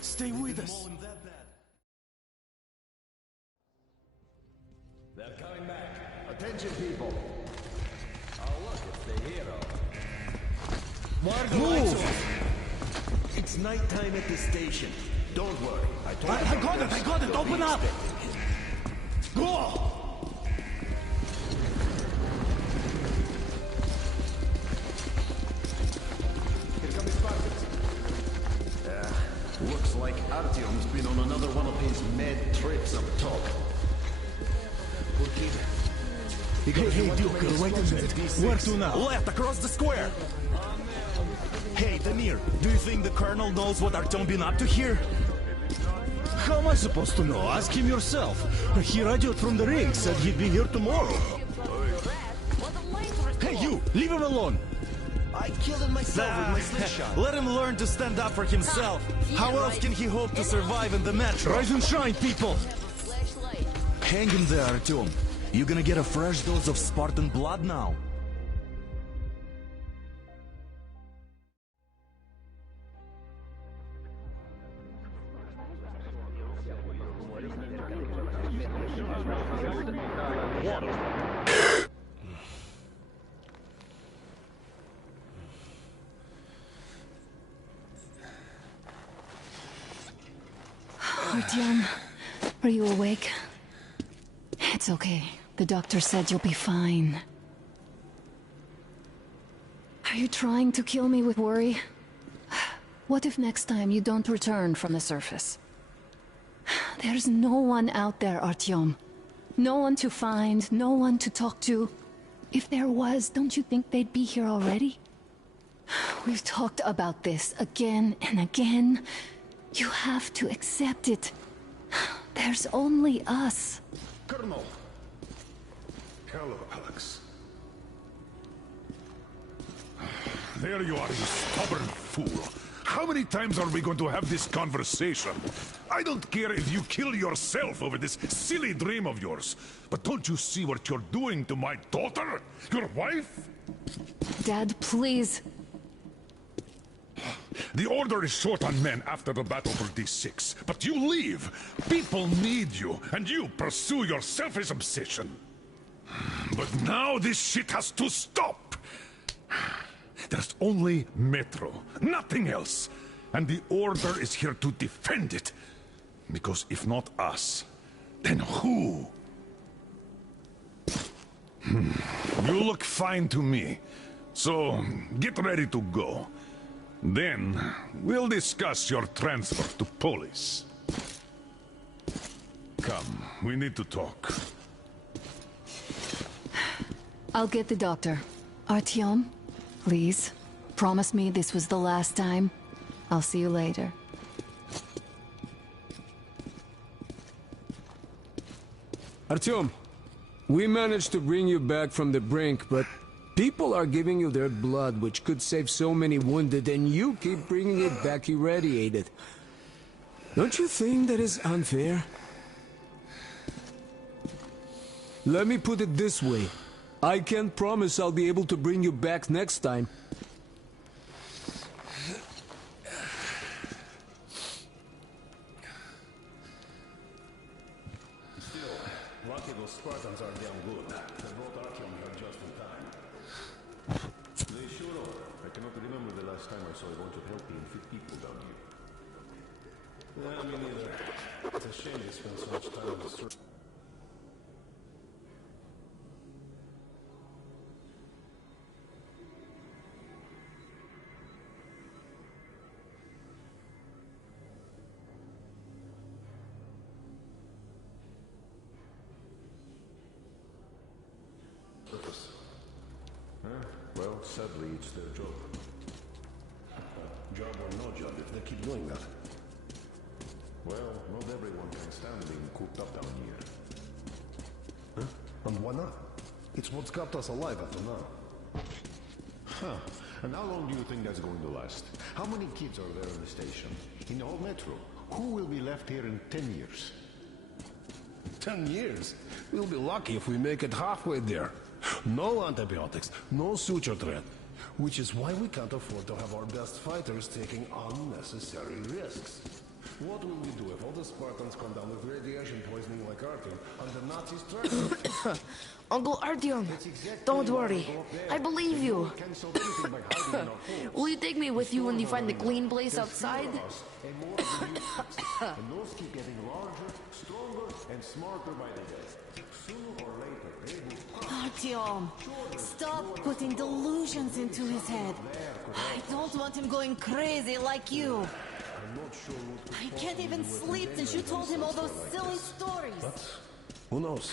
Stay with us. They're coming back. Attention, people. Oh, look, it's the hero. Why are the lights off? It's nighttime at the station. Don't worry. I got it. Open up. Go! Looks like Artyom's been on another one of his mad trips up top. Hey, Duke, wait a minute. Where to now? Left, across the square! Hey, Damir, do you think the Colonel knows what Artyom been up to here? How am I supposed to know? Ask him yourself. He radioed from the ring, said he'd be here tomorrow. Hey, you! Leave him alone! I killed him myself with my slingshot. Let him learn to stand up for himself. How else can he hope to survive in the metro? Rise and shine, people! Hang in there, Artyom. You gonna get a fresh dose of Spartan blood now. Artyom, are you awake? It's okay. The doctor said you'll be fine. Are you trying to kill me with worry? What if next time you don't return from the surface? There's no one out there, Artyom. No one to find, no one to talk to. If there was, don't you think they'd be here already? We've talked about this again and again. You have to accept it. There's only us. Colonel! Hello, Alex. There you are, you stubborn fool. How many times are we going to have this conversation? I don't care if you kill yourself over this silly dream of yours. But don't you see what you're doing to my daughter? Your wife? Dad, please. The Order is short on men after the battle for D6, but you leave. People need you, and you pursue your selfish obsession. But now this shit has to stop. There's only Metro, nothing else. And the Order is here to defend it. Because if not us, then who? You look fine to me. So, get ready to go. Then, we'll discuss your transfer to Polis. Come, we need to talk. I'll get the doctor. Artyom, please, promise me this was the last time. I'll see you later. Artyom, we managed to bring you back from the brink, but people are giving you their blood, which could save so many wounded, and you keep bringing it back irradiated. Don't you think that is unfair? Let me put it this way. I can't promise I'll be able to bring you back next time. Still, lucky those Spartans are damn good. They brought Artyom here just in time. They sure are. I cannot remember the last time I saw a bunch of healthy and fit people down here. Yeah, me neither. It's a shame they spend so much time on the surface. Well, sadly, it's their job. Job or no job, if they keep doing that. Well, not everyone can stand being cooped up down here. Huh? And why not? It's what's kept us alive up to now. Huh. And how long do you think that's going to last? How many kids are there in the station? In the whole metro? Who will be left here in 10 years? 10 years? We'll be lucky if we make it halfway there. No antibiotics, no suture thread. Which is why we can't afford to have our best fighters taking unnecessary risks. What will we do if all the Spartans come down with radiation poisoning like Artyom and the Nazis try to... Uncle Artyom, don't worry. I believe you. Will you take me with you when you find the clean place outside? And those keep getting larger, stronger, and smarter by the day. Sooner or later, they will... Artyom, stop putting delusions into his head. I don't want him going crazy like you. I can't even sleep since you told him all those silly stories. But who knows?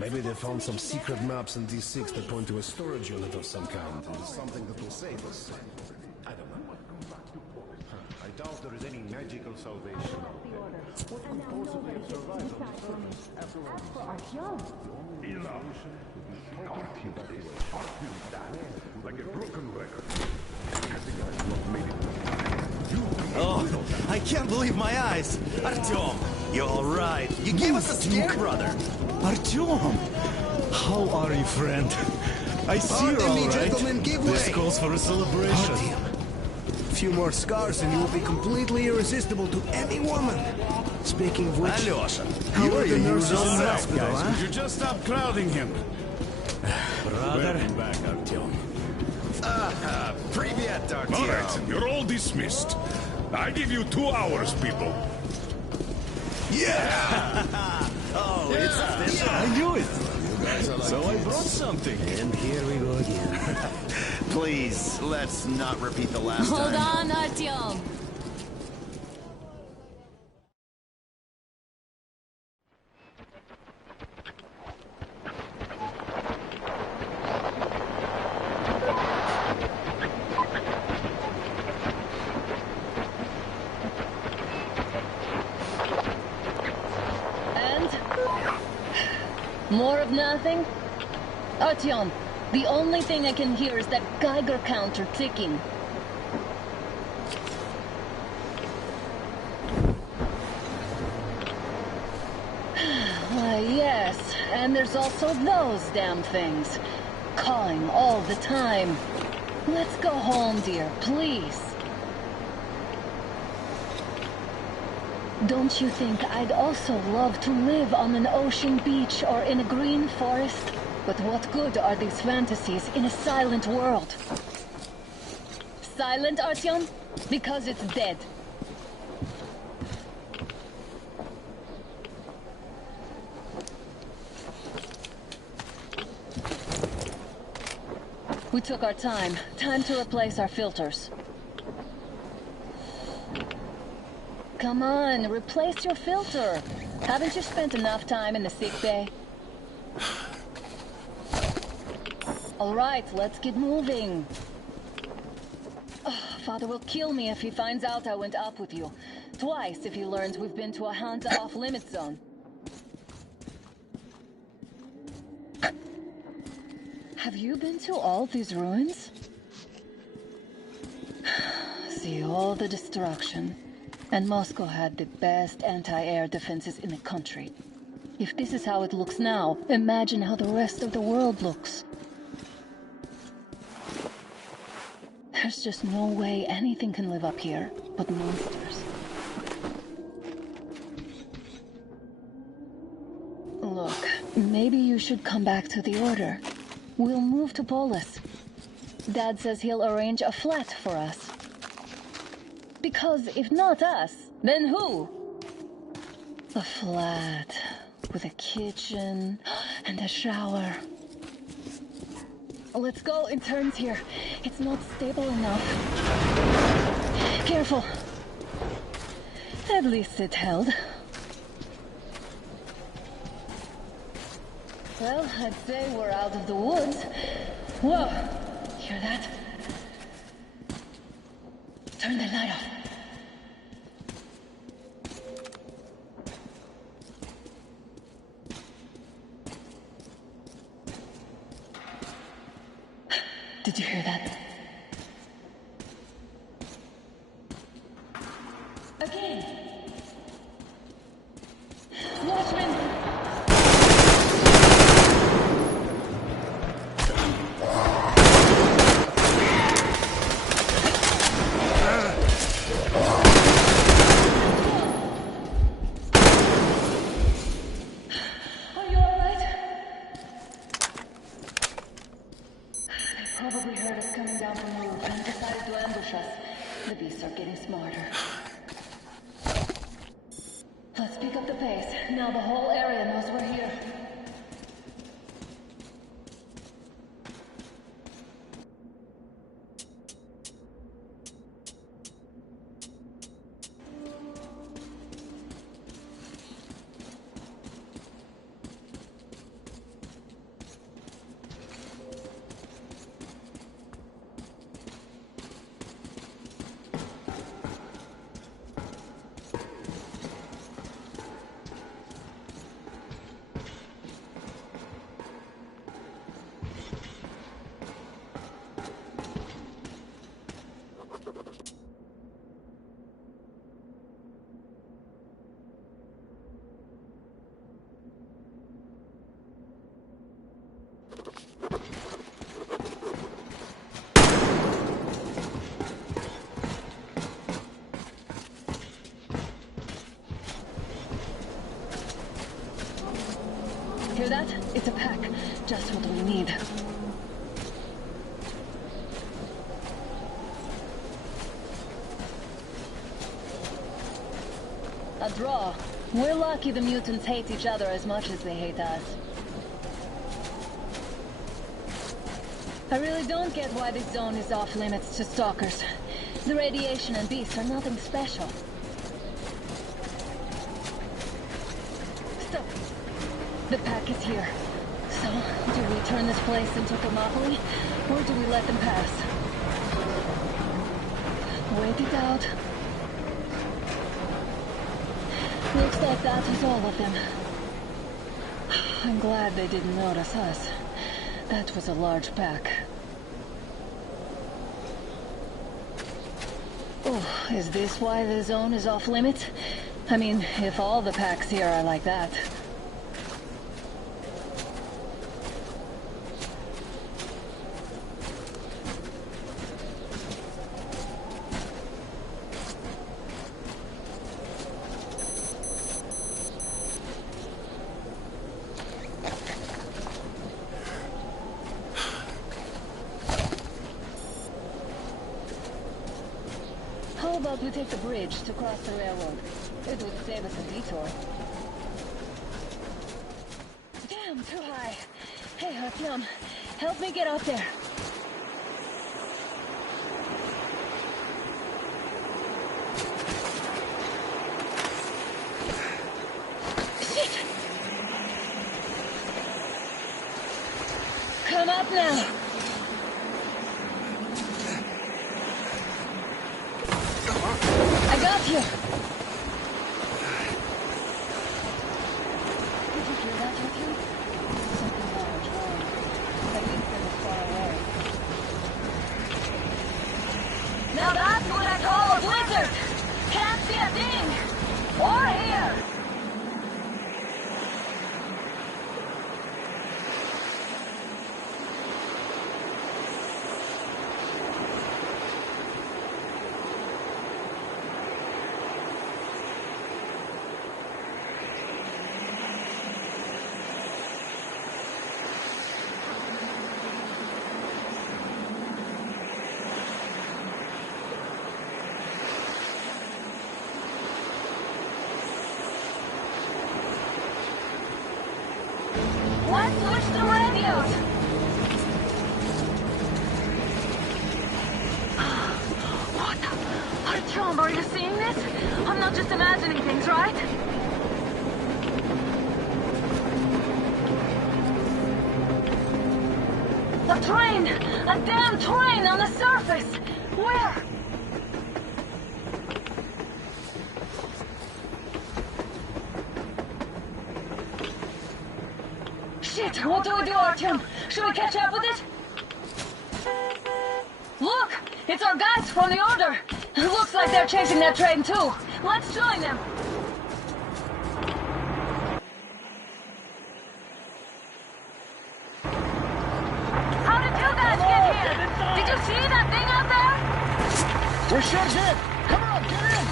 Maybe they found some secret maps in D6 that point to a storage unit of some kind. Something that will save us. I don't know. I doubt there is any magical salvation out there. What could possibly have survived on the surface after all this? Like a broken record. Oh, I can't believe my eyes. Artyom, you're all right. You gave us a scare, brother. Artyom! How are you, friend? I see you're all right. Gentlemen, give This way. calls for a celebration. A few more scars and you will be completely irresistible to any woman. Speaking of which, Alyosha, how are the nurses in yourself, hospital, guys. huh? You just stop crowding him. brother. Welcome back, Artyom. Привет, All Artyom. right, you're all dismissed. I give you 2 hours, people. Yeah! Oh, it's official. I knew it. So I brought something. And here we go again. Please, let's not repeat the last Hold time. on, Artyom. More of nothing? Artyom, the only thing I can hear is that Geiger counter ticking. Why, yes, and there's also those damn things. Calling all the time. Let's go home, dear, please. Don't you think I'd also love to live on an ocean beach or in a green forest? But what good are these fantasies in a silent world? Silent, Artyom? Because it's dead. We took our time. Time to replace our filters. Come on, replace your filter. Haven't you spent enough time in the sick bay? All right, let's get moving. Oh, Father will kill me if he finds out I went up with you. Twice if he learns we've been to a Hansa off-limits zone. Have you been to all these ruins? See all the destruction. And Moscow had the best anti-air defenses in the country. If this is how it looks now, imagine how the rest of the world looks. just no way anything can live up here but monsters. Look, maybe you should come back to the Order. We'll move to Polis. Dad says he'll arrange a flat for us. Because if not us, then who? A flat with a kitchen and a shower. Let's go in turns here. It's not stable enough. Careful. At least it held. Well, I'd say we're out of the woods. Whoa! Hear that? Turn the light off. Did you hear that? Again! Watchmen! Are you alright? Probably heard us coming down from the roof and decided to ambush us. The beasts are getting smarter. Let's pick up the pace. Now the whole area knows we're here. Hear that? It's a pack. Just what we need. A draw. We're lucky the mutants hate each other as much as they hate us. I really don't get why this zone is off limits to stalkers. The radiation and beasts are nothing special. Stop. The pack is here. So, do we turn this place into Thermopylae, or do we let them pass? Wait it out. Looks like that is all of them. I'm glad they didn't notice us. That was a large pack. Oh, is this why the zone is off limits? I mean, if all the packs here are like that. How about we take the bridge to cross the railroad? It would save us a detour. Damn, too high. Hey, Artyom, help me get out there. Shit! Come up now. I got you! Did you hear that, Artyom? Something large, roaring. At least it was far away. Now that's what I call a blizzard! Can't see a thing! Or hear! Artyom, are you seeing this? I'm not just imagining things, right? A train! A damn train on the surface! Where? Shit! What do we do, Artyom? Should we catch up with it? Look! It's our guys from the Order! Looks like they're chasing that train too! Let's join them! How did you guys get here? Did you see that thing out there? We sure did! Come on, get in!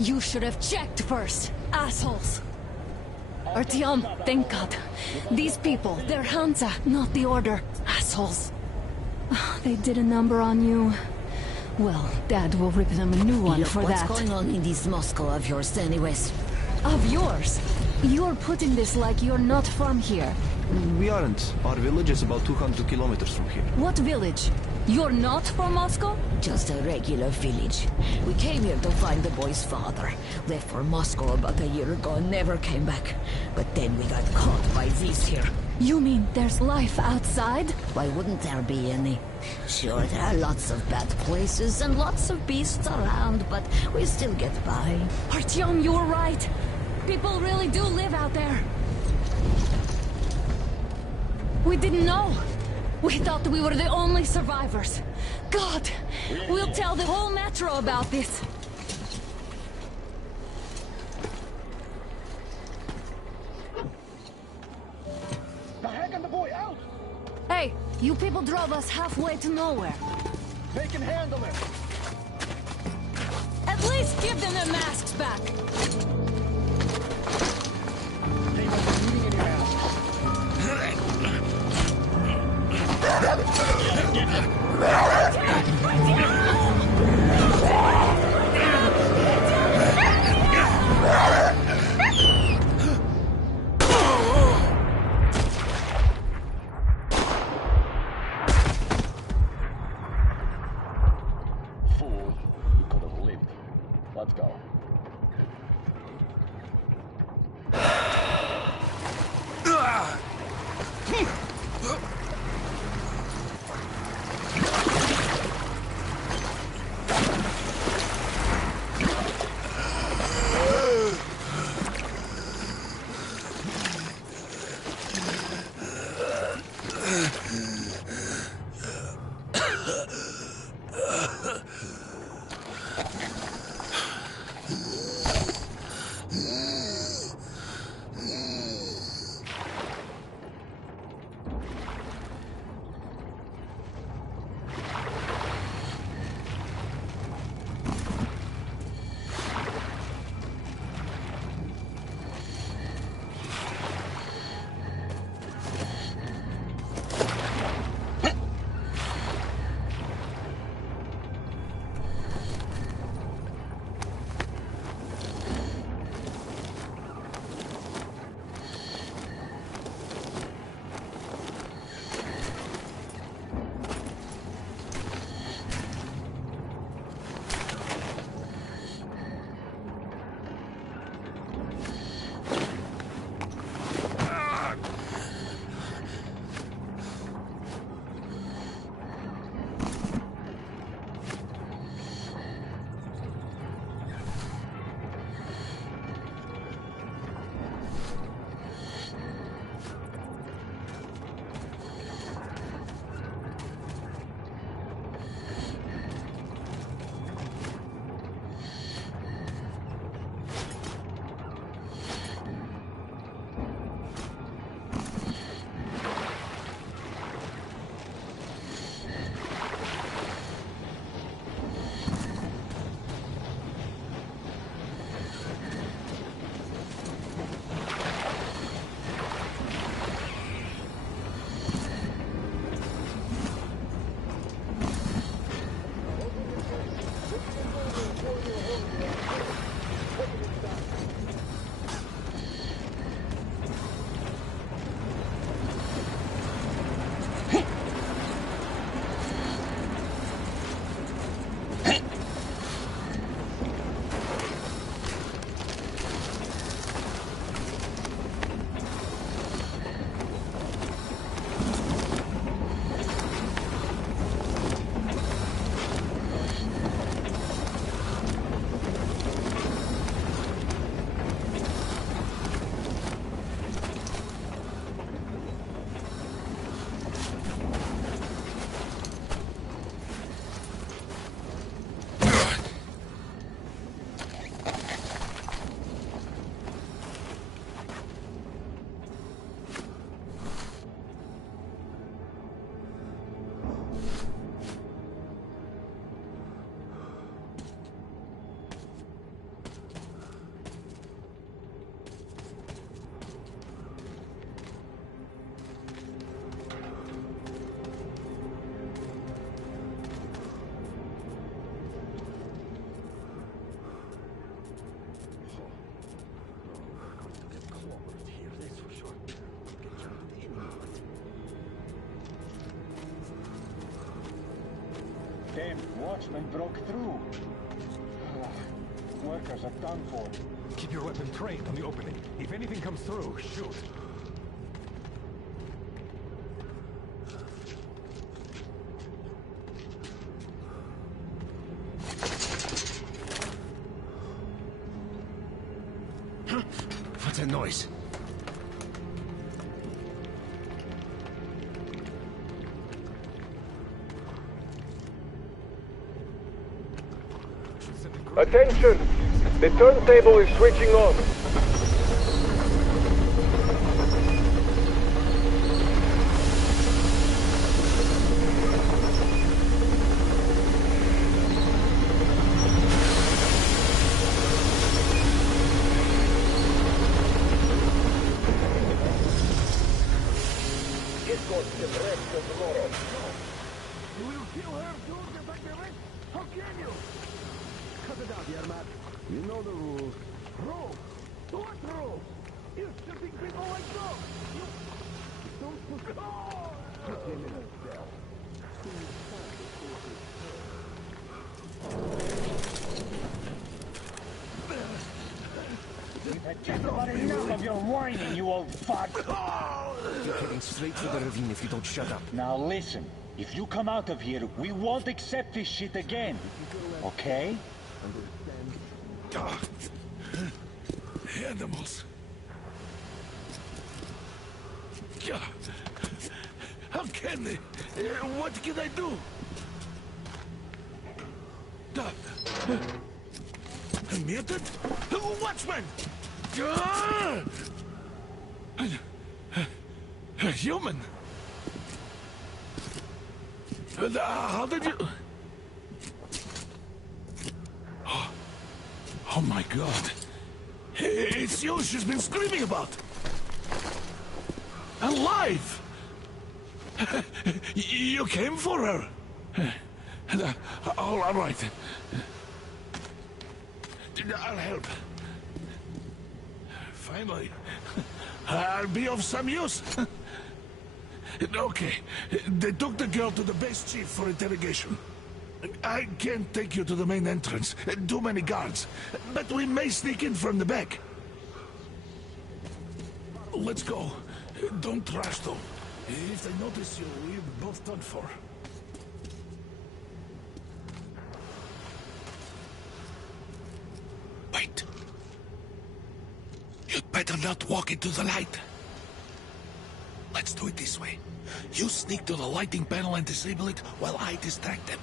You should have checked first, assholes! Artyom, thank God. These people, they're Hansa, not the Order. Assholes. They did a number on you. Well, Dad will rip them a new one Look, for what's that. going on in this Moscow of yours anyways? Of yours? You're putting this like you're not from here. We aren't. Our village is about 200 kilometers from here. What village? You're not from Moscow? Just a regular village. We came here to find the boy's father. Left for Moscow about a year ago and never came back. But then we got caught by these here. You mean there's life outside? Why wouldn't there be any? Sure, there are lots of bad places and lots of beasts around, but we still get by. Artyom, you were right. People really do live out there. We didn't know. We thought we were the only survivors. God, we'll tell the whole metro about this. The heck and the boy out! Hey, you people drove us halfway to nowhere. They can handle it! At least give them their masks back. They won't be needing any masks. Fool, you could have lived. Let's go. watchman broke through. Workers are done for. Keep your weapon trained on the opening. If anything comes through, shoot. What's that noise? Attention! The turntable is switching on. You know the rules. Rules? What rules? You're shooting people like dogs! You don't put... Oh! Put him in a cell. We've had just about enough of your whining, you old fuck! You're heading straight to the ravine if you don't shut up. Now listen, if you come out of here, we won't accept this shit again. Okay? Animals. How can they? What can I do? Mutant? Watchman! Human? How did you... Oh my God. It's you she's been screaming about. Alive! You came for her. All right. I'll help. Finally. I'll be of some use. Okay. They took the girl to the base chief for interrogation. I can't take you to the main entrance. Too many guards. But we may sneak in from the back. Let's go. Don't rush, though. If they notice you, we're both done for. Wait. You'd better not walk into the light. Let's do it this way. You sneak to the lighting panel and disable it while I distract them.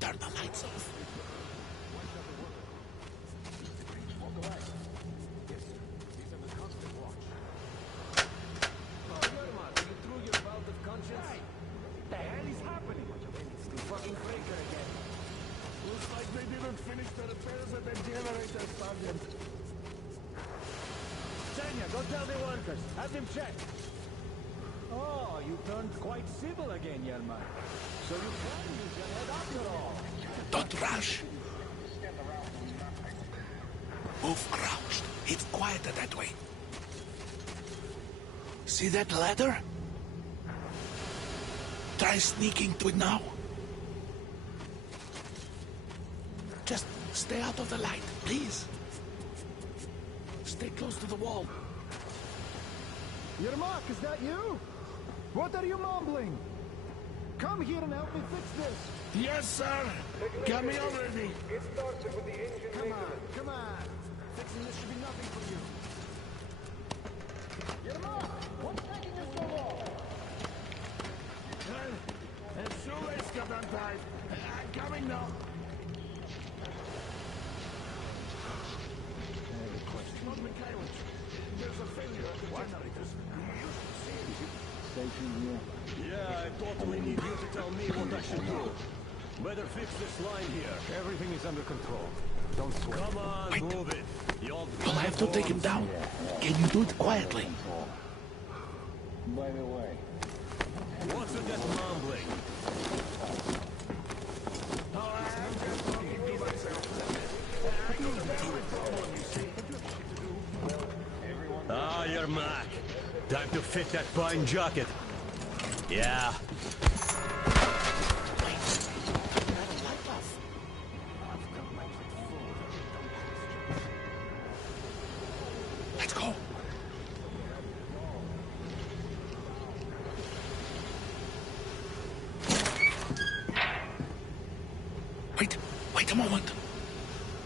Turn the lights off. Go tell the workers. Have them checked. Oh, you turned quite civil again, Yermak. So you can use your head after all. Don't rush. Move crouched. It's quieter that way. See that ladder? Try sneaking to it now. Just stay out of the light, please. Stay close to the wall. Yermak, is that you? What are you mumbling? Come here and help me fix this. Yes, sir. Got me already. It starts with the engine. Come on. Fixing this should be nothing for you. Yermak, what's making you so long? And shoelace got untied. Coming now. There's a failure at the generators. Yeah, I totally need you to tell me what I should do. Better fix this line here. Everything is under control. Don't sweat. Come on, Wait. move it. You'll have to take him down. Can you do it quietly? By the way, What's with that mumbling? Ah, Time to fit that fine jacket. Yeah. Let's go. Wait a moment.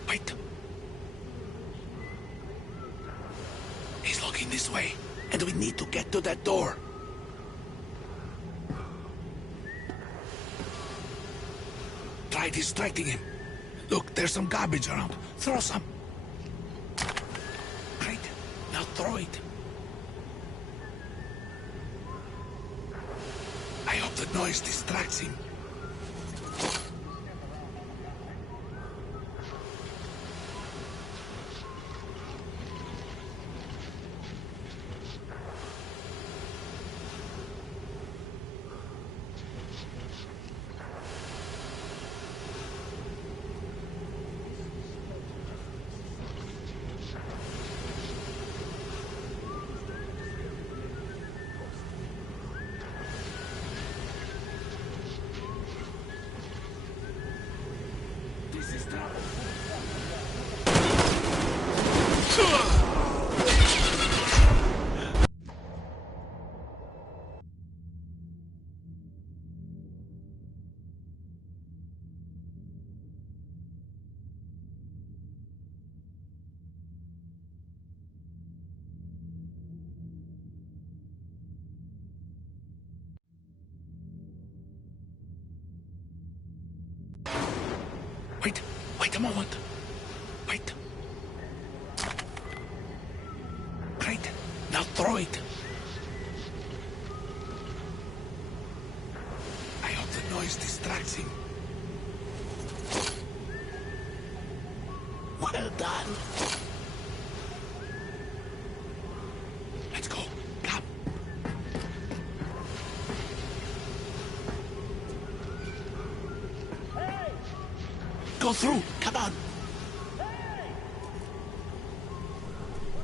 Wait. He's looking this way, and we need to get to that door. Try distracting him. Look, there's some garbage around. Throw some. Great. Now throw it. I hope the noise distracts him. Wait a moment. Wait. Great. Now throw it. I hope the noise distracts him. Well done. Let's go. Come. Go through. Come on.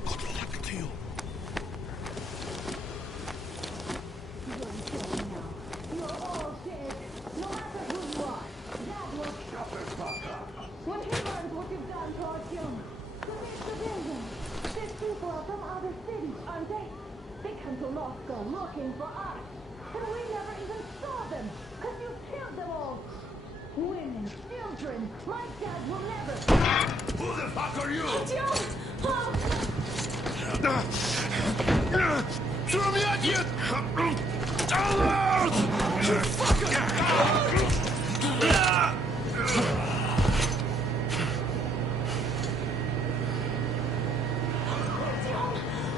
Good luck to you. You're all dead. No matter who you are. That was... When he learns what you've done to our children, to his civilians, these people are from other cities, aren't they? They come to Moscow looking for us. And we never even saw them, because you killed them all. Women, children, my dad will never... Who the fuck are you? Throw me at you!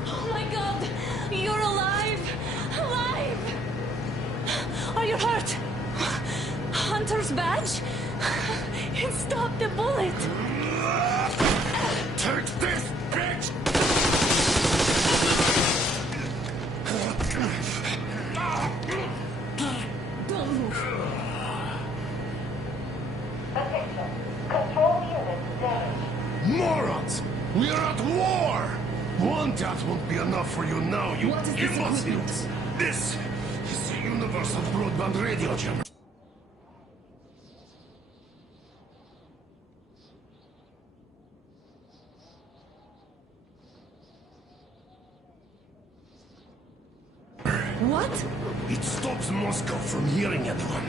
Oh my God! You're alive! Alive! Are you hurt? Hunter's badge? It stopped the bullet! Take this, bitch! Don't move. Attention. Control unit damaged. Morons! We are at war! One death won't be enough for you now, you What is this imbeciles! This is the Universal Broadband Radio Channel. What? It stops Moscow from hearing anyone,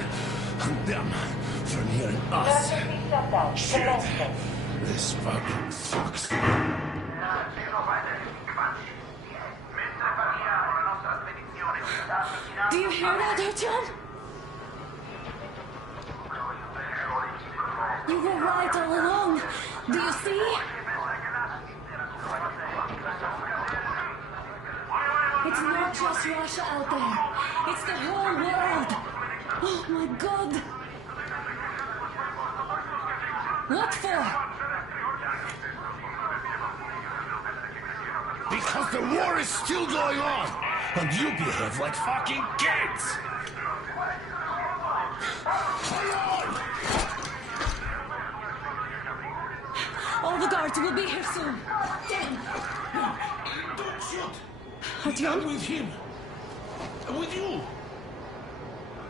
and them from hearing us. Emergency shutdown. Shit! This fucking sucks. Do you hear that, Artyom? You were right all along. Do you see? It's not just Russia out there. It's the whole world. Oh my God. What for? Because the war is still going on, and you behave like fucking kids! All the guards will be here soon. Damn. Don't shoot! I'm with him. I'm with you.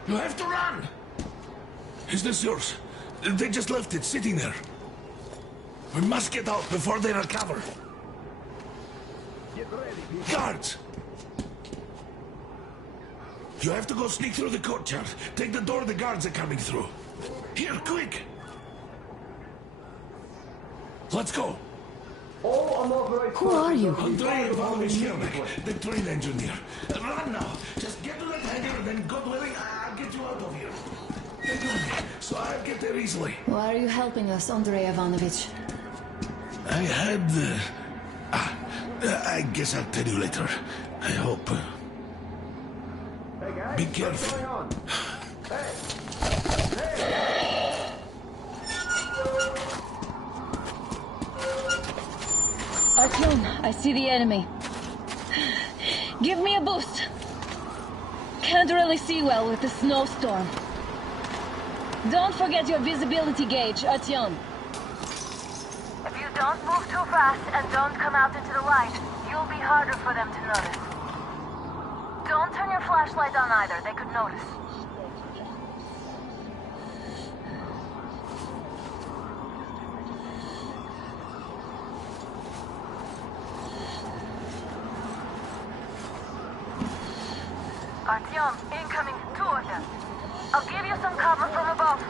You have to run. Is this yours? They just left it sitting there. We must get out before they recover. Get ready, people. Guards! You have to go sneak through the courtyard. Take the door the guards are coming through. Here, quick! Let's go. All unauthorized. Who are you? Andrei Ivanovich Helmek, the train engineer. Run now. Just get to that hangar and then, God willing, I'll get you out of here. They know me, so I'll get there easily. Why are you helping us, Andrei Ivanovich? I had... I guess I'll tell you later. I hope. Hey guys, Be what's careful. going on? Hey! Artyom, I see the enemy. Give me a boost. Can't really see well with the snowstorm. Don't forget your visibility gauge, Artyom. If you don't move too fast and don't come out into the light, you'll be harder for them to notice. Don't turn your flashlight on either, they could notice. Artyom, incoming, 2 of them. I'll give you some cover from above.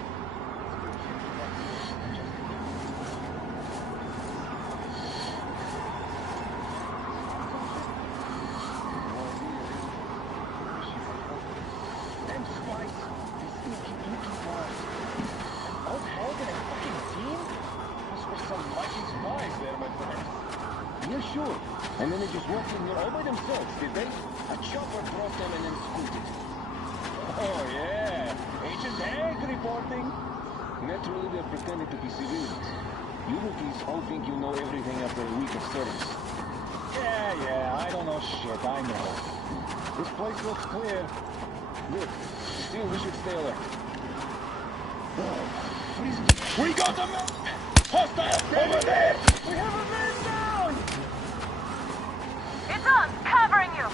Sure. And then they just walked in here all by themselves, did they? A chopper brought them and then scooted. Oh, yeah. Agent Hank reporting. Naturally, they're pretending to be civilians. You rookies all think you know everything after a week of service. Yeah, I don't know shit, I know. This place looks clear. Good. Still, we should stay alert. Oh, freeze. We got them! Hostile! Over there! We have a man down! It's on! Covering you!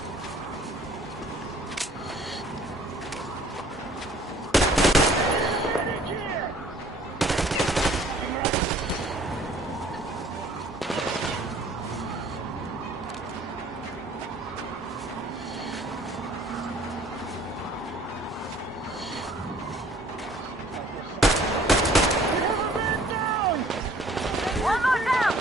One more down!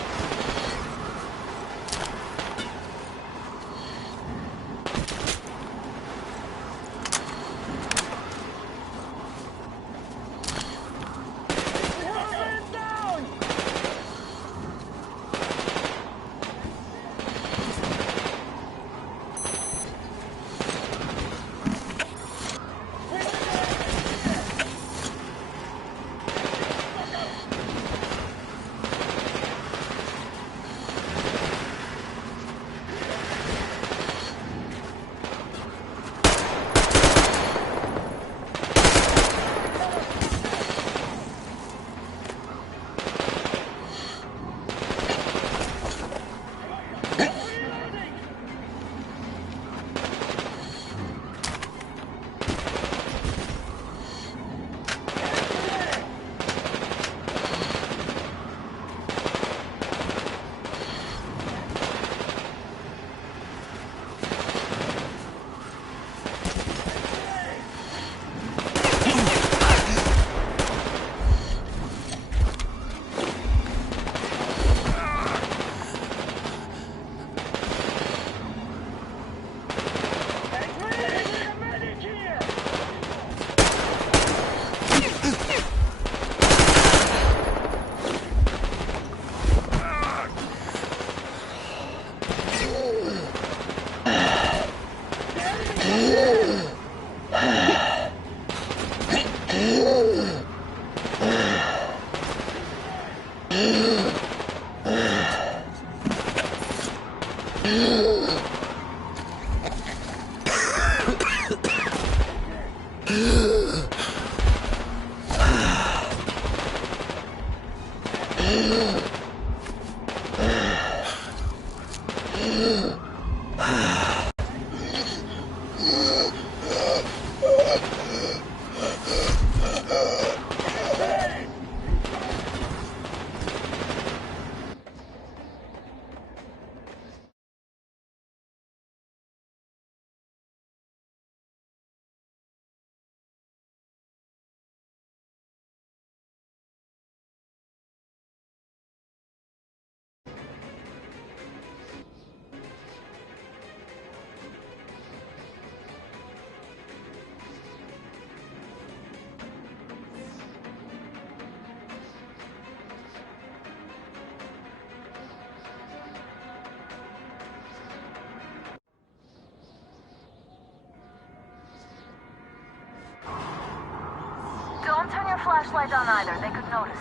your flashlight on either. They could notice.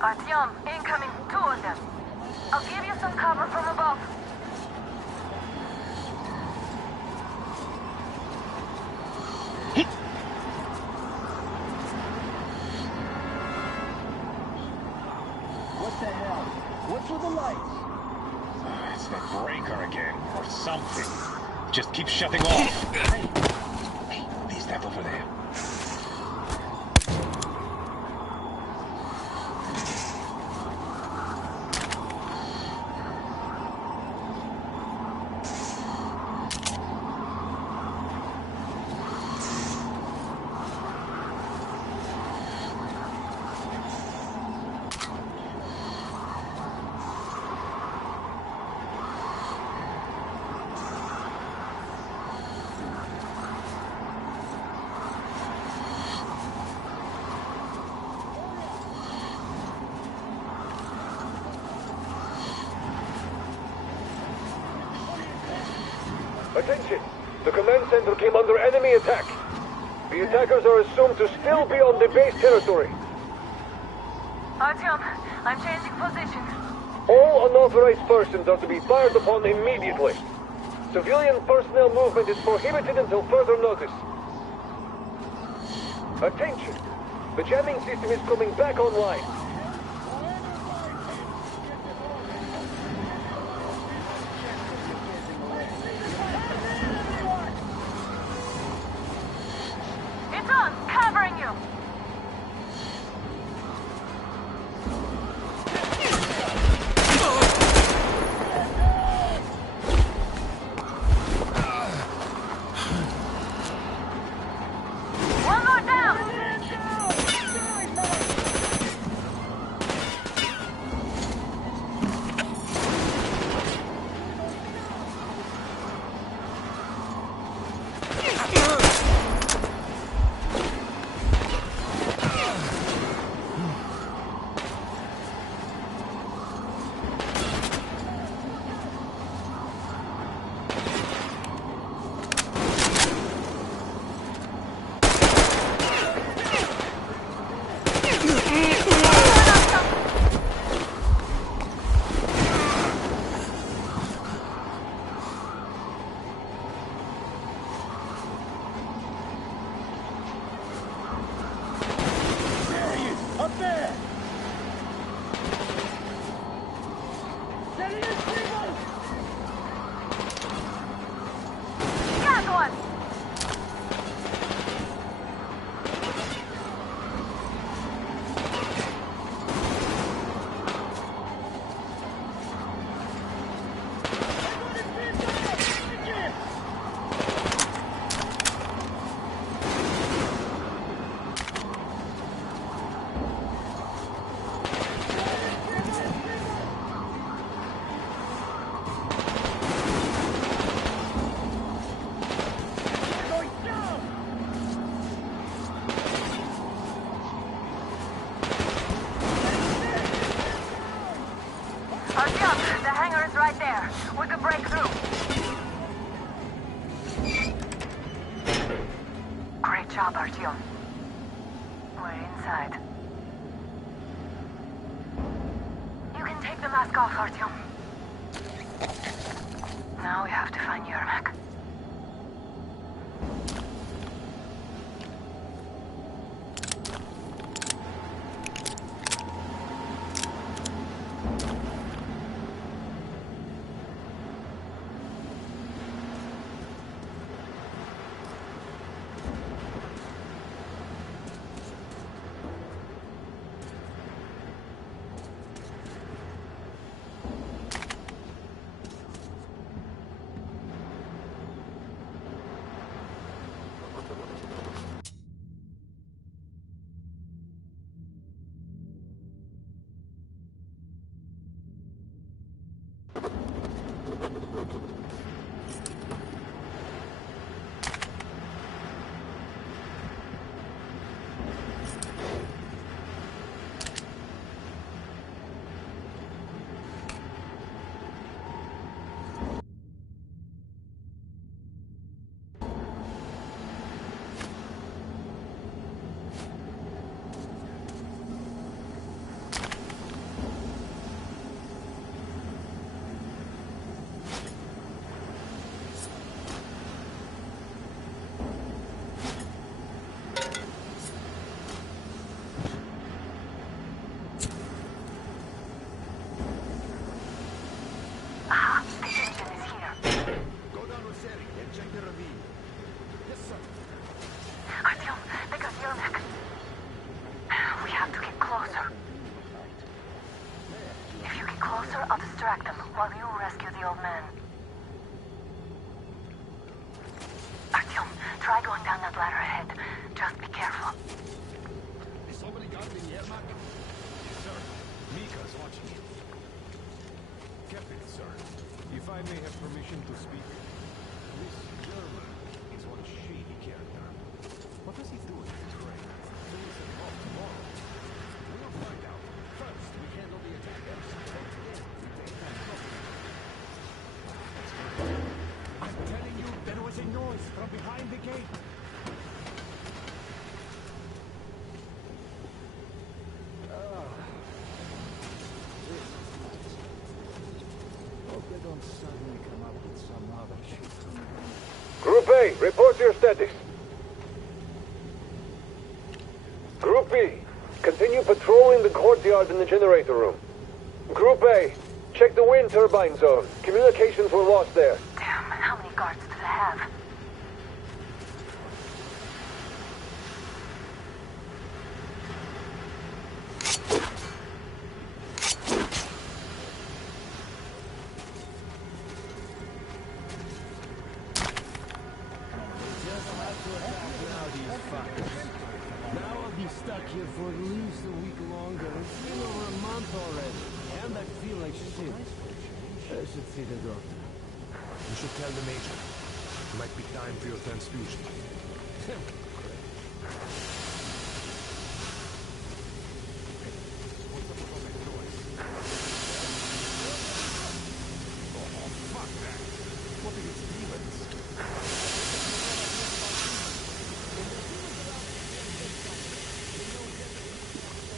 Artyom, incoming. 2 of them. I'll give you some cover from above. What the hell? What's with the lights? It's that breaker again, or something. Just keep shutting off. Hey, who's that over there? Attention! The command center came under enemy attack. The attackers are assumed to still be on the base territory. Artyom, I'm changing position. All unauthorized persons are to be fired upon immediately. Civilian personnel movement is prohibited until further notice. Attention! The jamming system is coming back online. It's on! Covering you! One more down! Up there! Got one! Artyom, the hangar is right there. We could break through. Great job, Artyom. We're inside. You can take the mask off, Artyom. Now we have to find Yermak. Try going down that ladder ahead. Just be careful. Has somebody got me yet, Mac? Yes, sir. Mika's watching you. Captain, sir, if I may have permission to speak, this German is one shady character. What does he do in this train? So we set off tomorrow. We'll find out. First, we handle the attackers. Then together, we take down Robie. I'm telling you, there was a noise from behind the gate. Hope they don't suddenly come up with some other shit. Group A, report your status. Group B, continue patrolling the courtyard in the generator room. Group A, check the wind turbine zone. Communications were lost there. Damn, how many guards do they have? Now I'll be stuck here for at least a week longer. It's been over a month already. And I feel like shit. I should see the doctor. You should tell the Major. It might be time for your transfusion.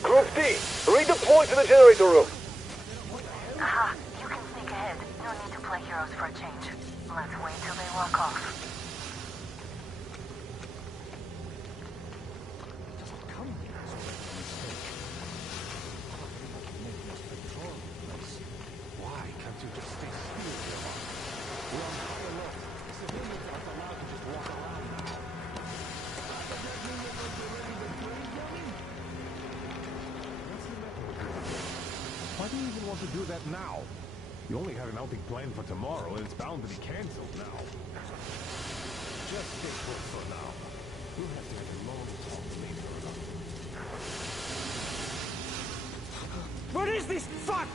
Group D, redeploy to the generator room. Aha, you can sneak ahead. No need to play heroes for a change. Let's wait till they walk off. Why can't you just stay still here? We're on high alert. Civilians aren't allowed to just walk around now. Does that mean that we're ready to play, Johnny? What's the matter with you? Why do you even want to do that now? You only had an outing planned for tomorrow, and it's bound to be cancelled now. Just stay put for now. We'll have to have a long talk later about it. What is this fuck?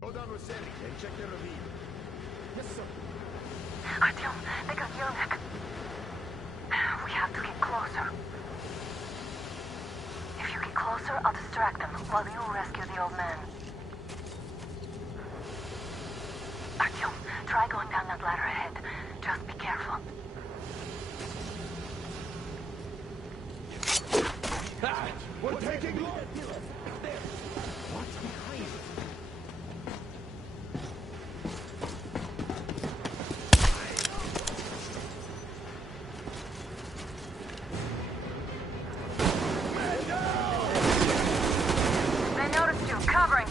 Go down with Sammy and check their ravine. Yes, sir. Artyom, they got Yelnik. We have to get closer. If you get closer, I'll distract them while you rescue the old man. Artyom, try going down that ladder ahead. Just be careful. We're taking long. What's behind it? They noticed you. Covering.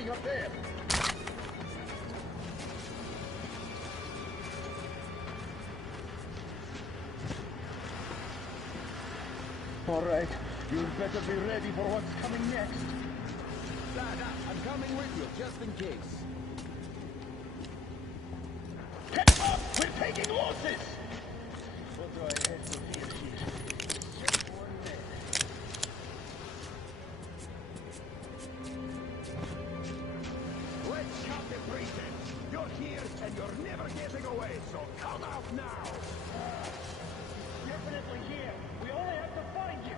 waiting up there. All right, you'd better be ready for what's coming next. I'm coming with you, just in case. Get up! We're taking losses! What do I have to fear here? Just one man. Let's cut the pretense. You're here and you're never getting away, so come out now. Definitely here. We only have to find you.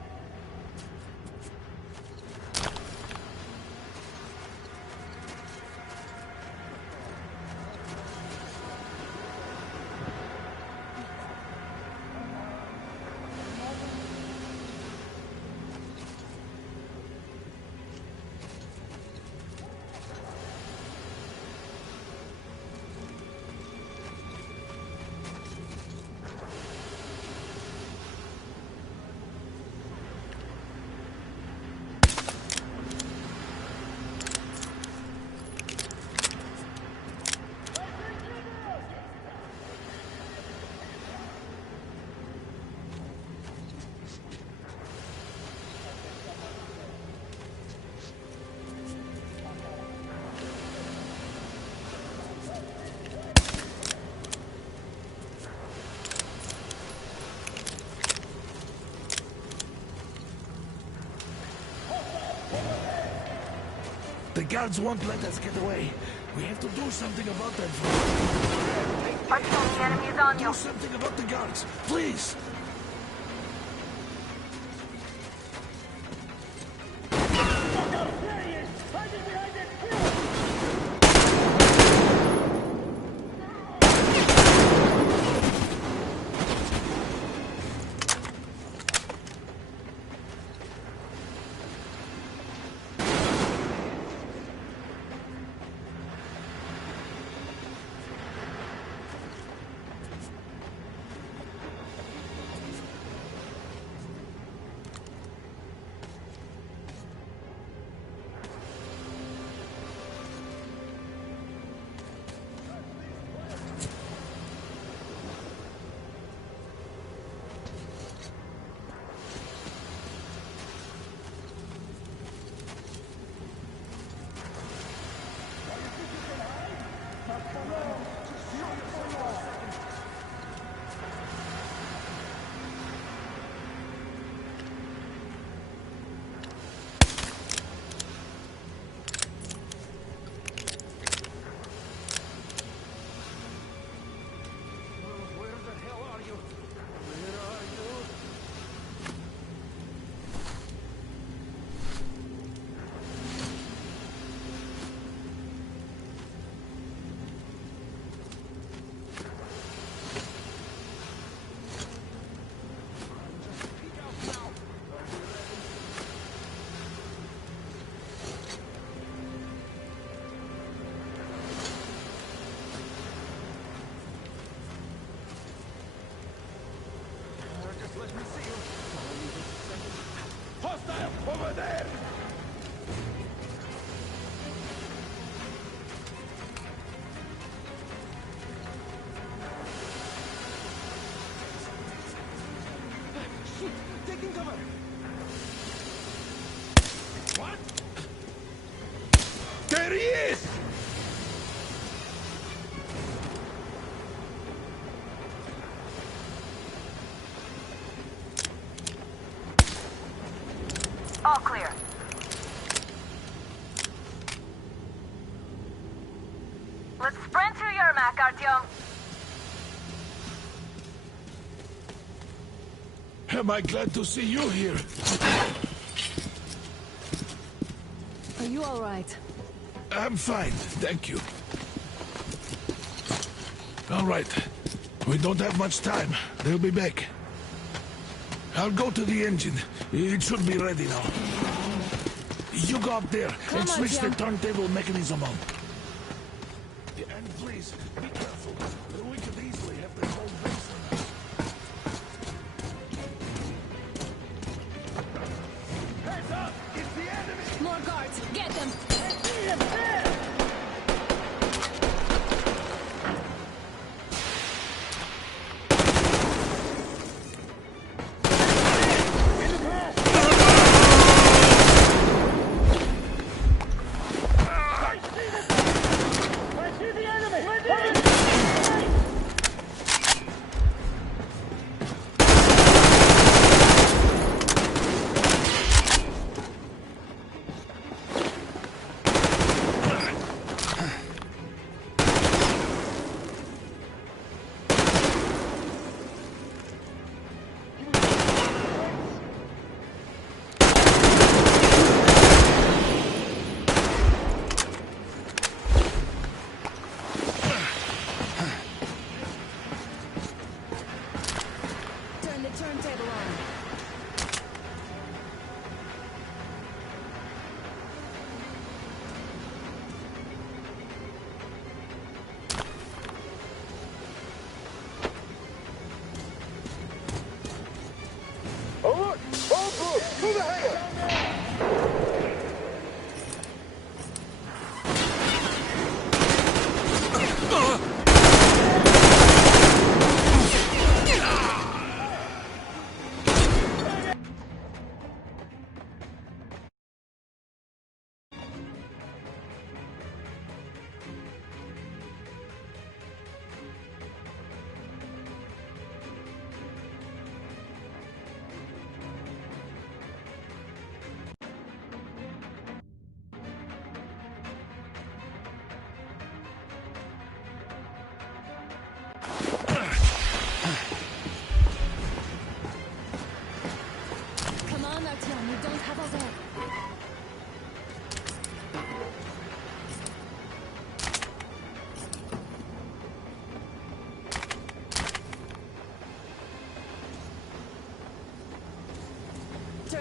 The guards won't let us get away. We have to do something about that. The enemy is on you. Do something about the guards, please. Over there! Shit! Taking cover! What? There he is! All clear. Let's sprint to Yermak, Artyom. Am I glad to see you here? Are you all right? I'm fine, thank you. All right. We don't have much time. They'll be back. I'll go to the engine. It should be ready now. You go up there and switch the turntable mechanism on. And please, be careful. We could easily have the whole base. Heads up! It's the enemy! More guards! Get them! Yes,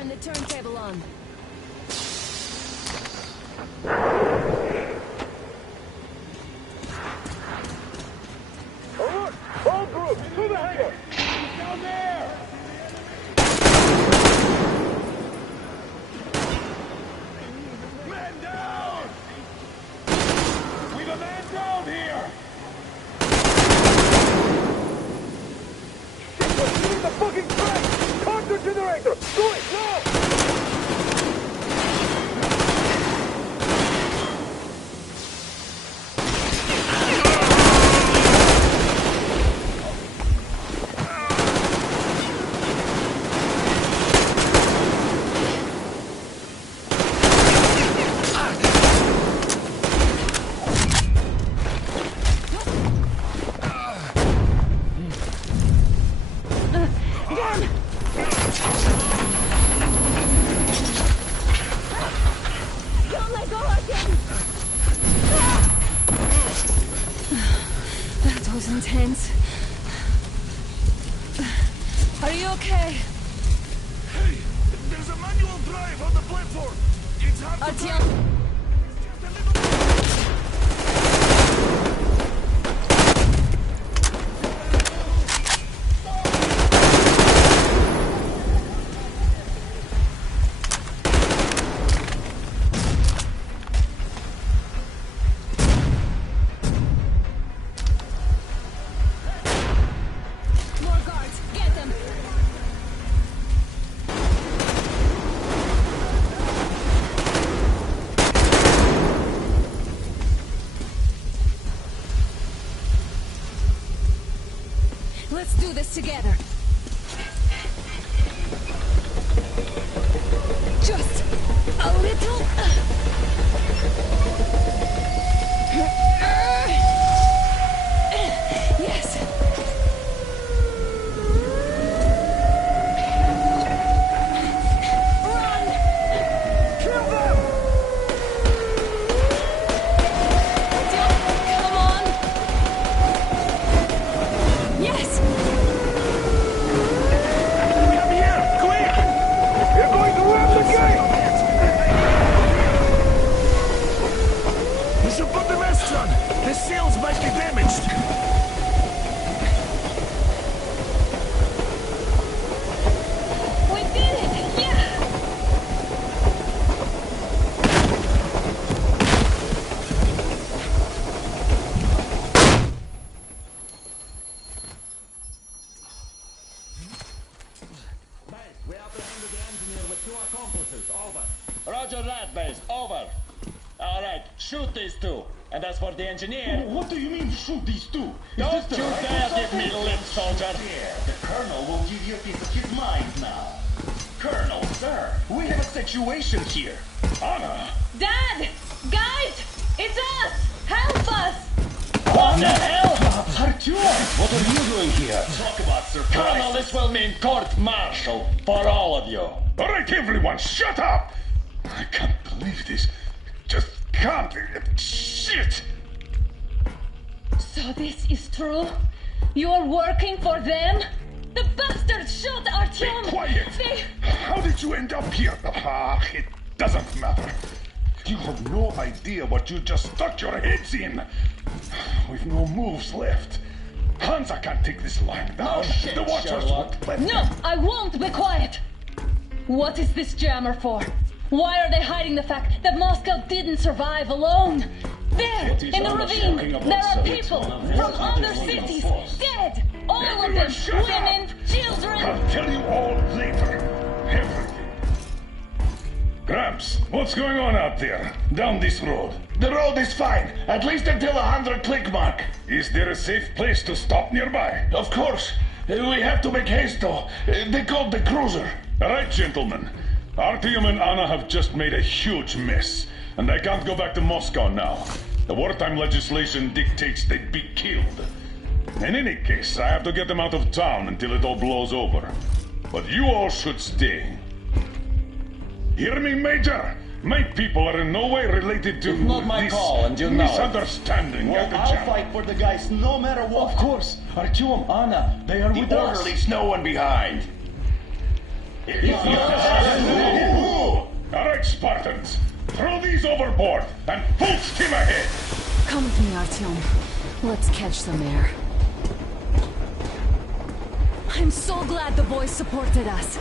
turn the turntable on. Alert! All groups, to the hangar! Down there! Man down! We've a man down here! Shoot the fucking track! Counter generator! Do it now! Don't let go, Artyom! That was intense. Are you okay? Hey, there's a manual drive on the platform. It's hard to drive. Artyom? More guards, get them! Let's do this together. Just a little. Yes. Run! Kill them! Come on! Yes! Come here, quick! You're going to ram the gate! You should put the masts on. The seals might be damaged. We did it! Yeah! We apprehended the engineer with 2 accomplices. Over. Roger that, base. Over. All right, shoot these 2. And as for the engineer... What do you mean, shoot these two? Don't you dare give me lip, soldier! The Colonel will give you a piece of his mind now. Colonel, sir, we have a situation here. Anna! Dad! Guys! It's us! Help us! What the hell? Artyom, what are you doing here? Talk about surprise. Colonel, this will mean court-martial for all of you. All right, everyone, shut up! I can't believe this. Just can't. Shit! So this is true? You're working for them? The bastards shot Artyom! Be quiet! How did you end up here? Ah, it doesn't matter. You have no idea what you just stuck your heads in. We've no moves left. Hansa can't take this line down. No shit, the Watchers Sherlock. won't let No, I won't be quiet! What is this jammer for? Why are they hiding the fact that Moscow didn't survive alone? There, What is in the Anna ravine, talking about, there are sir? people It's from not other a cities, force. dead! All of Everyone them, shut up! women, children! I'll tell you all later. Everything. Gramps, what's going on out there? Down this road? The road is fine, at least until 100 click mark. Is there a safe place to stop nearby? Of course. We have to make haste though. They called the cruiser. All right, gentlemen. Artyom and Anna have just made a huge mess, and they can't go back to Moscow now. The wartime legislation dictates they be killed. In any case, I have to get them out of town until it all blows over. But you all should stay. Hear me, Major? My people are in no way related to It's not my this call, and you know it. misunderstanding Well, at the I'll jam. fight for the guys no matter what. Of course. Artyom, Anna, they are The with us. orderlies, no one behind. Alright, Spartans. Throw these overboard and full steam ahead. Come with me, Artyom. Let's catch some air. I'm so glad the boys supported us.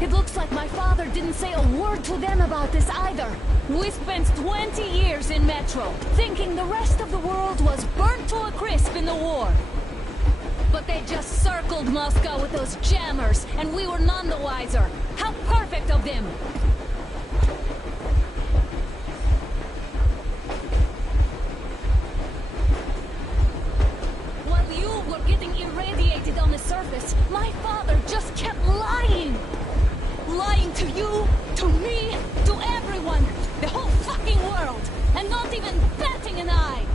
It looks like my father didn't say a word to them about this either. We spent 20 years in Metro, thinking the rest of the world was burnt to a crisp in the war. But they just circled Moscow with those jammers, and we were none the wiser. How perfect of them! While you were getting irradiated on the surface, my father just kept lying. Lying to you, to me, to everyone, the whole fucking world, and not even batting an eye.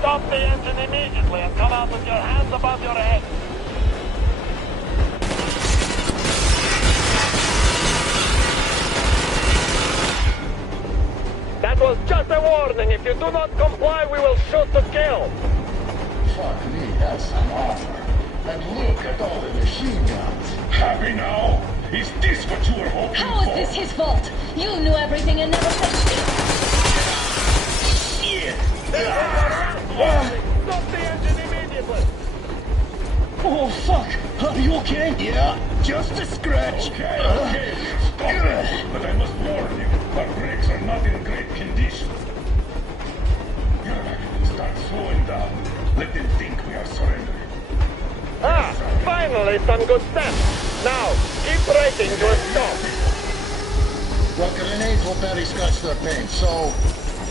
Stop the engine immediately and come out with your hands above your head. That was just a warning. If you do not comply, we will shoot to kill. Fuck me, that's some offer. And look at all the machine guns. Happy now? Is this what you were hoping How is for? this his fault? You knew everything and never said shit. Stop the engine immediately. Oh, fuck! Are you okay? Yeah, just a scratch. Okay, stop it. But I must warn you, our brakes are not in great condition. Start slowing down. Let them think we are surrendering. Ah, finally some good steps. Now, keep braking to a stop. Well, grenades will barely scratch their paint, so...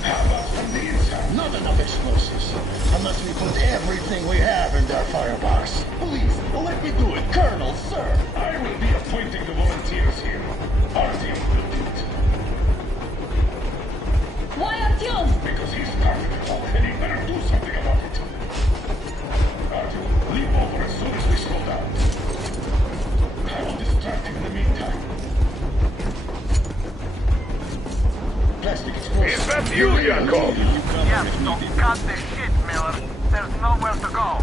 How about from the inside? Not enough explosives. Unless we put everything we have in their firebox. Please, let me do it, Colonel, sir. I will be appointing the volunteers here. Artyom will do it. Why Artyom? Because he started it all, and he better do something about it. Artyom, leap over as soon as we slow down. I will distract him in the meantime. Plastic explosives. Is that you, Yakov? Yes, so cut the shit, Miller. There's nowhere to go.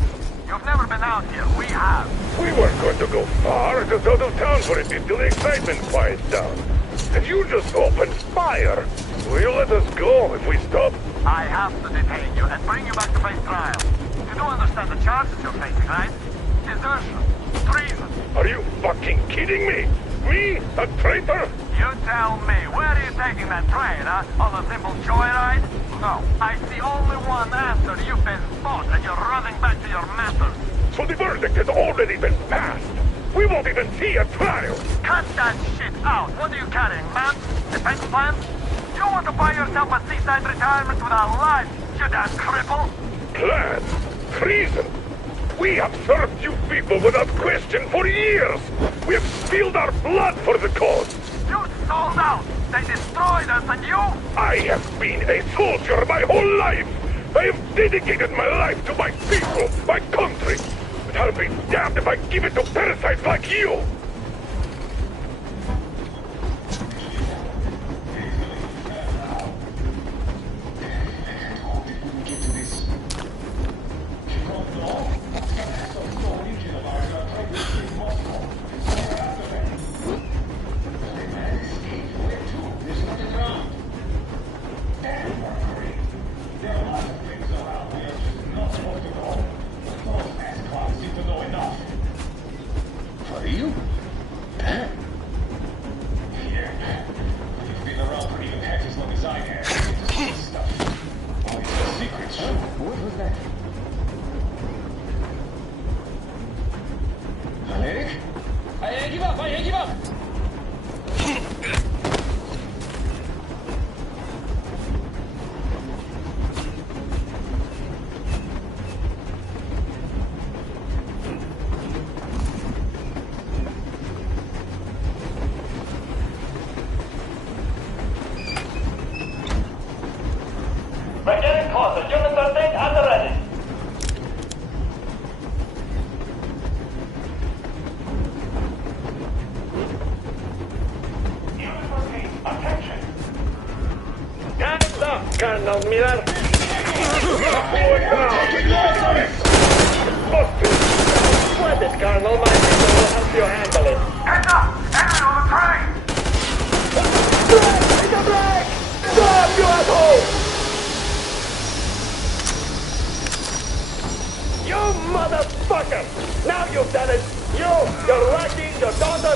You've never been out here. We have. We weren't going to go far, just out of town for a bit till the excitement quiets down. And you just opened fire. Will you let us go if we stop? I have to detain you and bring you back to face trial. You do understand the charges you're facing, right? Desertion. Treason. Are you fucking kidding me? Me? A traitor? You tell me, where are you taking that train, huh? On a simple joyride? No, I see only one answer. You've been spotted and you're running back to your masters. So the verdict has already been passed. We won't even see a trial. Cut that shit out. What are you carrying, man? Defense plans? You want to buy yourself a seaside retirement without life, you damn cripple? Plan? Treason? We have served you people without question for years. We have spilled our blood for the cause. You sold out. They destroyed us and you? I have been a soldier my whole life. I have dedicated my life to my people, my country. But I'll be damned if I give it to parasites like you. We're getting closer. Unit 13 at the ready. Colonel Miller. Sweat it, Colonel. My people will help you handle it. Heads up! Enemy on the train! It's a break! Stop, you asshole! You motherfucker! Now you've done it! Your wrecking, your daughter,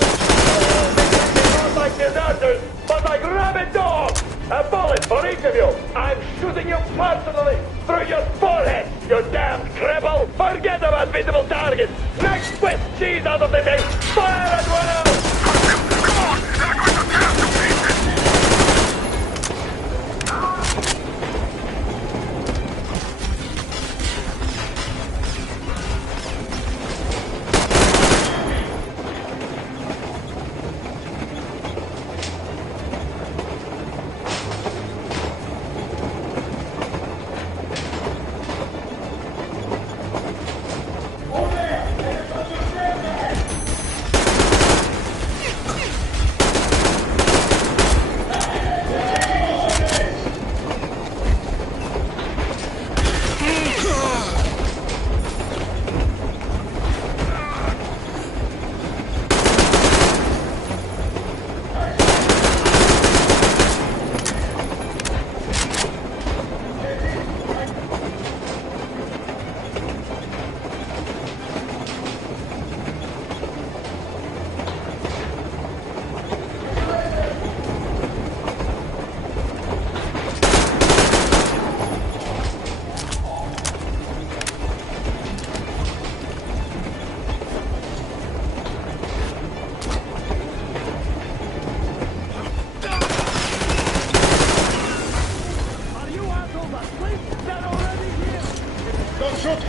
not like deserters, but like rabid dogs! A bullet for each of you! I'm shooting you personally through your forehead, you damn cripple! Forget about visible targets! Next Swiss cheese out of the thing! Fire at one out! Come on! They're going to tear us to pieces!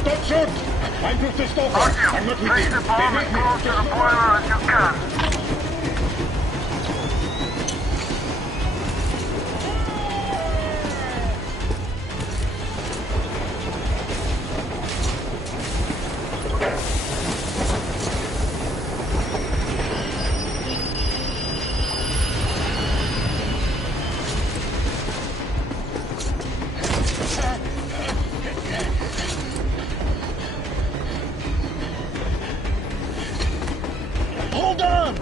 Don't shoot! I'm just a stalker. I'm not with you. Bring the bomb as close to the boiler as you can. Hold on!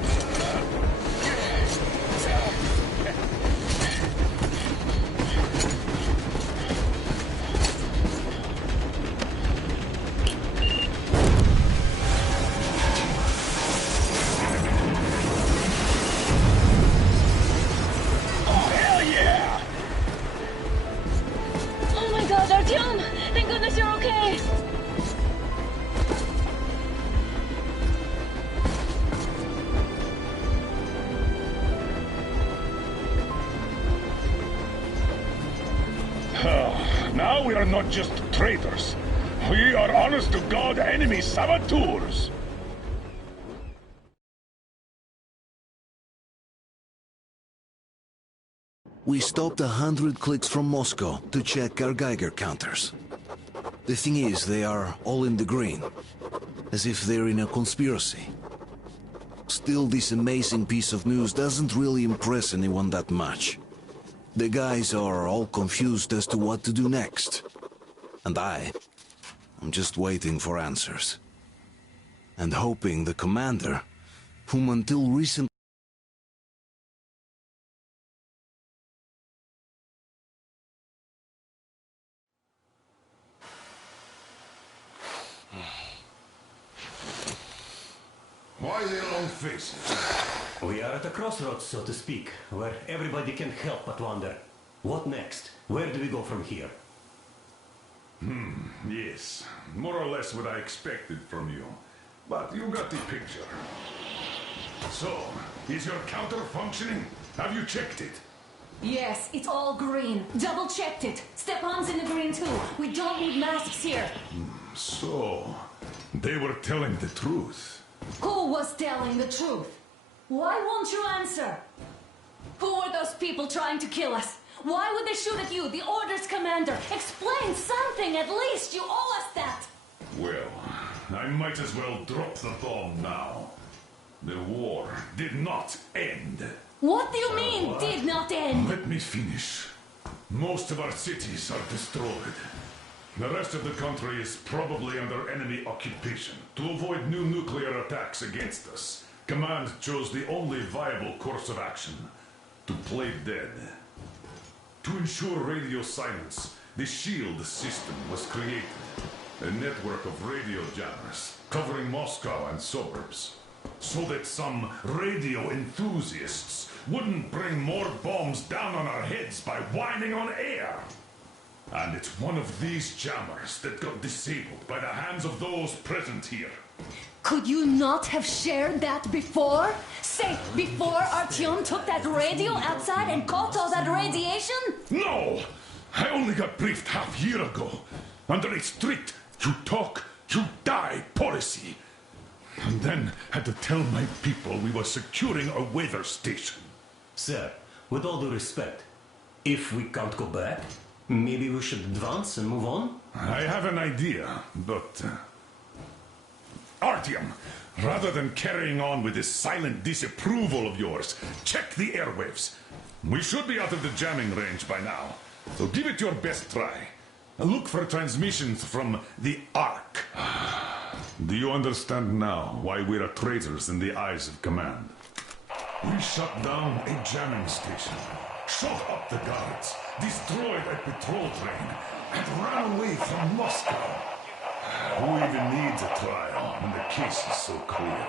Oh my god, Artyom! Thank goodness you're okay! Now we are not just traitors. We are honest-to-God enemy saboteurs. We stopped 100 clicks from Moscow to check our Geiger counters. The thing is, they are all in the green, as if they're in a conspiracy. Still, this amazing piece of news doesn't really impress anyone that much. The guys are all confused as to what to do next. And I'm just waiting for answers. And hoping the commander, whom until recently Why the long faces? We are at a crossroads, so to speak, where everybody can help but wonder. What next? Where do we go from here? Yes, more or less what I expected from you. But you got the picture. So, is your counter functioning? Have you checked it? Yes, it's all green. Double checked it. Stepan's in the green too. We don't need masks here. So, they were telling the truth. Who was telling the truth? Why won't you answer? Who were those people trying to kill us? Why would they shoot at you, the Order's commander? Explain something, at least. You owe us that. Well, I might as well drop the bomb now. The war did not end. What do you mean, did not end? Let me finish. Most of our cities are destroyed. The rest of the country is probably under enemy occupation. To avoid new nuclear attacks against us, Command chose the only viable course of action: to play dead. To ensure radio silence, the SHIELD system was created. A network of radio jammers covering Moscow and suburbs. So that some radio enthusiasts wouldn't bring more bombs down on our heads by whining on air. And it's one of these jammers that got disabled by the hands of those present here. Could you not have shared that before? Say, before Artyom took that radio outside and caught all that radiation? No! I only got briefed half year ago. Under a strict, you talk, you die policy. And then had to tell my people we were securing a weather station. Sir, with all due respect, if we can't go back, maybe we should advance and move on? I have an idea, but... Artyom, rather than carrying on with this silent disapproval of yours, check the airwaves. We should be out of the jamming range by now, so give it your best try. Look for transmissions from the Ark. Do you understand now why we're traitors in the eyes of Command? We shut down a jamming station, shot up the guards, destroyed a patrol train, and ran away from Moscow. Who even needs a trial when the case is so clear?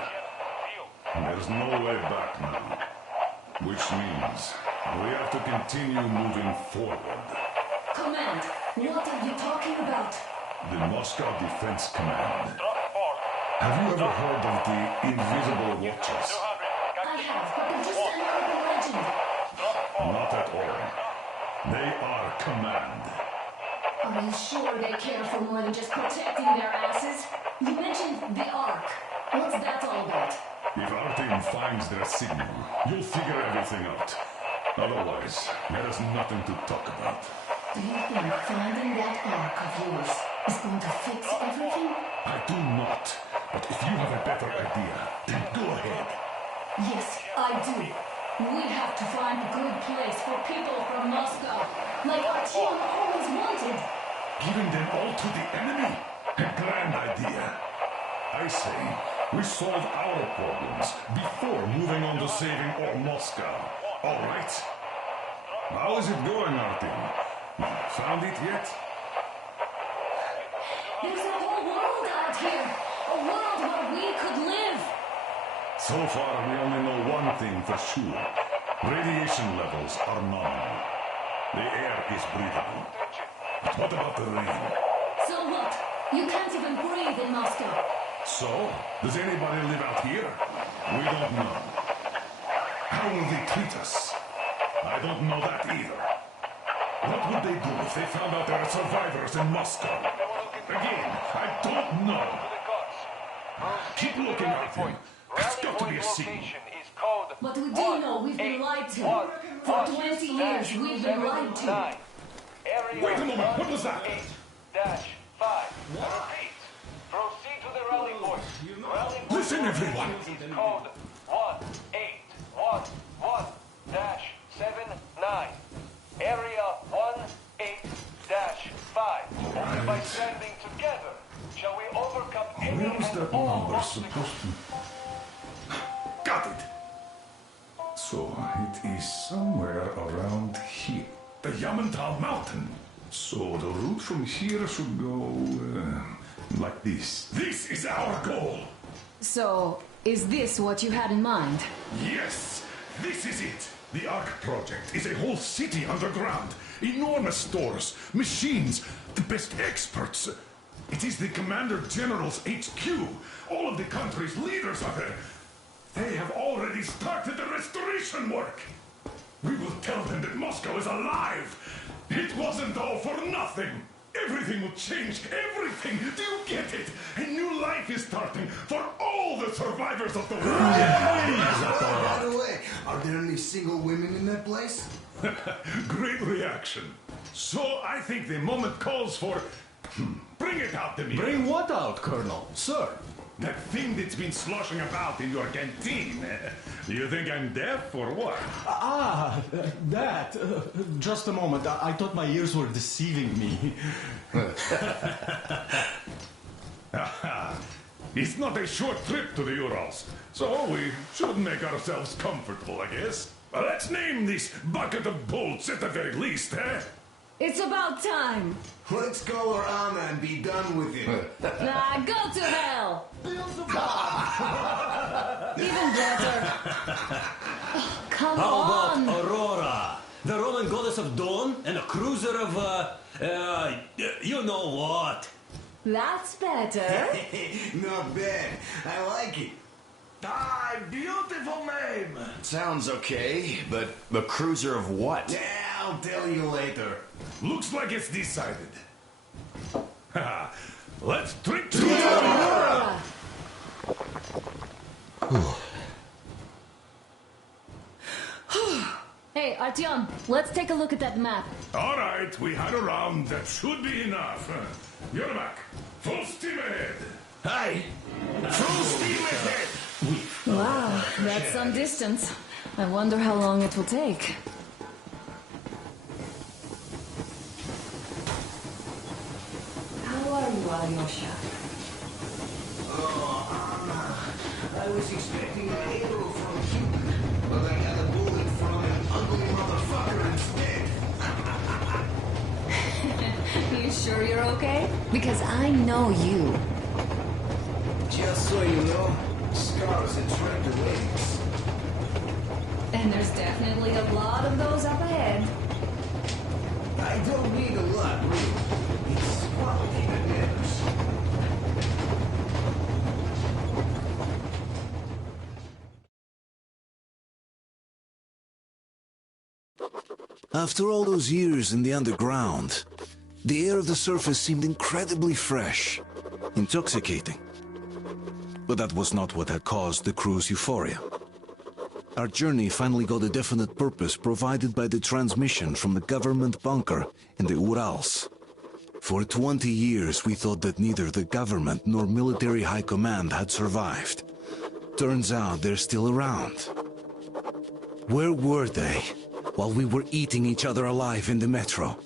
There's no way back now. Which means we have to continue moving forward. Command, what are you talking about? The Moscow Defense Command. Have you ever heard of the Invisible Watchers? I have, but they're just an urban legend. Not at all. They are Command. Are you sure they care for more than just protecting their asses? You mentioned the Ark. What's that all about? If our team finds their signal, you'll figure everything out. Otherwise, there is nothing to talk about. Do you think finding that Ark of yours is going to fix everything? I do not. But if you have a better idea, then go ahead. Yes, I do. We have to find a good place for people from Moscow, like Artyom always wanted. Giving them all to the enemy? A grand idea. I say, we solve our problems before moving on to saving all Moscow. All right? How is it going, Artyom? Found it yet? There's a whole world out here. A world where we could live. So far, we only know one thing for sure. Radiation levels are nominal. The air is breathable. But what about the rain? So what? You can't even breathe in Moscow. So, does anybody live out here? We don't know. How will they treat us? I don't know that either. What would they do if they found out there are survivors in Moscow? Again, I don't know. Keep looking at them. There's got to be a signal. But we do know we've been lied to. For 20 years, we've been lied to. Wait a moment, what was that? 8-5. Repeat. Proceed to the rally point. Rally point. Listen, everyone. Is code 1811-79. Area 18-5. Only by standing together shall we overcome any Where is and that all number obstacles. supposed to... Got it! So, it is somewhere around here. The Yamantau Mountain. So, the route from here should go... like this. This is our goal! So, is this what you had in mind? Yes! This is it! The Ark Project is a whole city underground. Enormous stores, machines, the best experts. It is the Commander General's HQ. All of the country's leaders are there. They have already started the restoration work. We will tell them that Moscow is alive. It wasn't all for nothing. Everything will change. Everything. Do you get it? A new life is starting for all the survivors of the world. By the way, are there any single women in that place? Great reaction. So I think the moment calls for... Bring it out to me. Bring what out, Colonel? Sir, That thing that's been sloshing about in your canteen. You think I'm deaf or what? That. Just a moment. I thought my ears were deceiving me. It's not a short trip to the Urals, so we should make ourselves comfortable, I guess. Let's name this bucket of bolts at the very least, eh? It's about time. Let's call her Anna and be done with it. Nah, go to hell. Even better. Come How on. about Aurora, the Roman goddess of dawn, and a cruiser of, you know what? That's better. Not bad. I like it. Ah, beautiful name. Sounds okay, but the cruiser of what? Yeah, I'll tell you later. Looks like it's decided. Let's drink to Aurora! Hey, Artyom, let's take a look at that map. All right, we had a round. That should be enough. You're back. Full steam ahead. Hey, full steam ahead. Wow, that's some distance. I wonder how long it will take. How are you, Alyosha? Oh, Anna. I was expecting an arrow from you, but I had a bullet from an ugly motherfucker instead. You sure you're okay? Because I know you. Just so you know, scars attract awakes. And there's definitely a lot of those up ahead. I don't need a lot, really. It's quality that matters. After all those years in the underground, the air of the surface seemed incredibly fresh, intoxicating. But that was not what had caused the crew's euphoria. Our journey finally got a definite purpose provided by the transmission from the government bunker in the Urals. For 20 years we thought that neither the government nor military high command had survived. Turns out they're still around. Where were they while we were eating each other alive in the metro?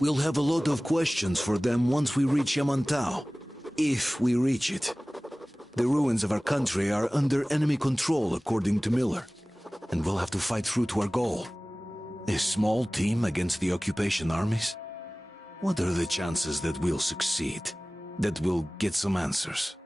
We'll have a lot of questions for them once we reach Yamantau, if we reach it. The ruins of our country are under enemy control, according to Miller, and we'll have to fight through to our goal. A small team against the occupation armies? What are the chances that we'll succeed? That we'll get some answers?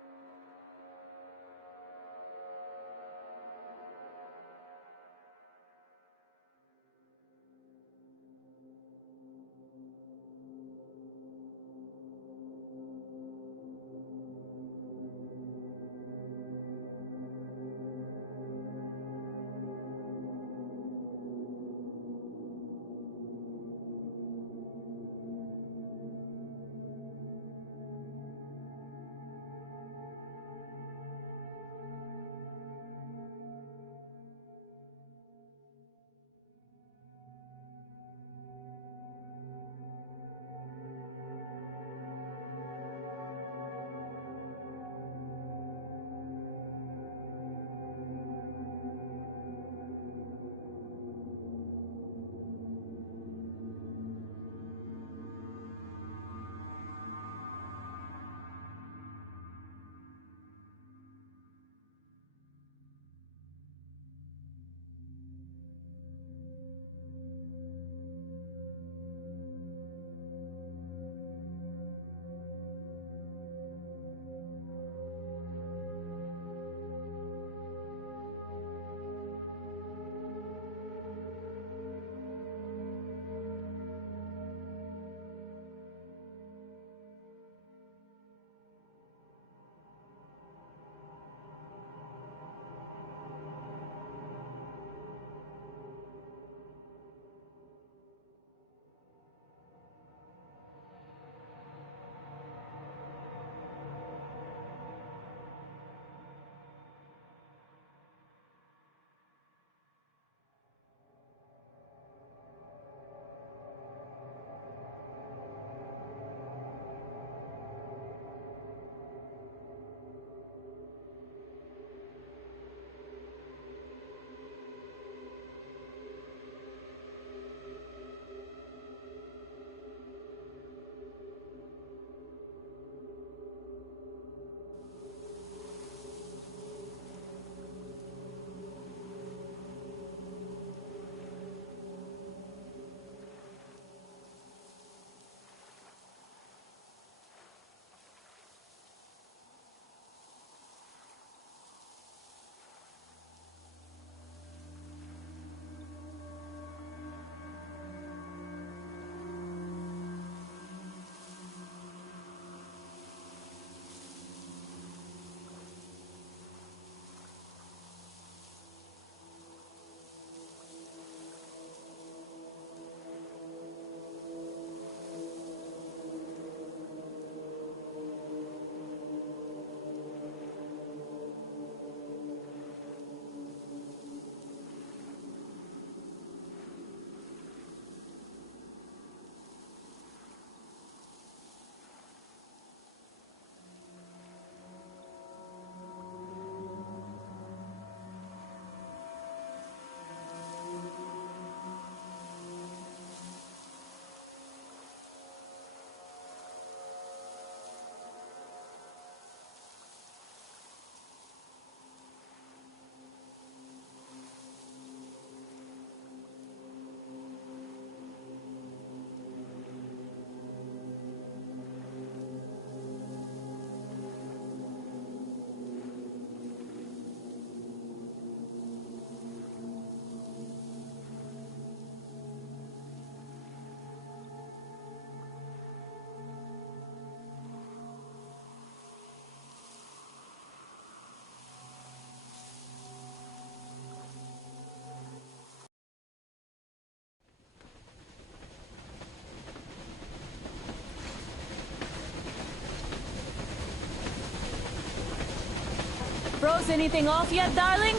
boss anything off yet, darling?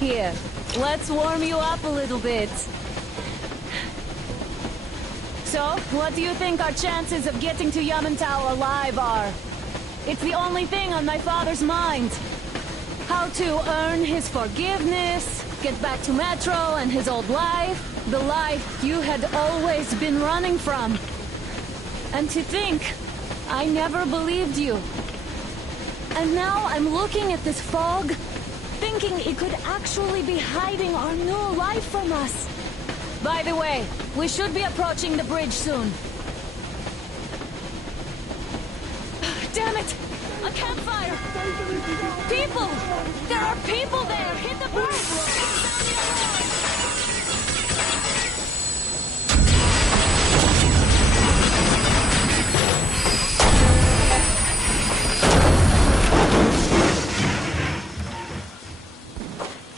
Here, let's warm you up a little bit. So, what do you think our chances of getting to Yamantau alive are? It's the only thing on my father's mind. How to earn his forgiveness, get back to Metro and his old life, the life you had always been running from. And to think, I never believed you. And now I'm looking at this fog, thinking it could actually be hiding our new life from us. By the way, we should be approaching the bridge soon. Damn it! A campfire! People! There are people there! Hit the brakes!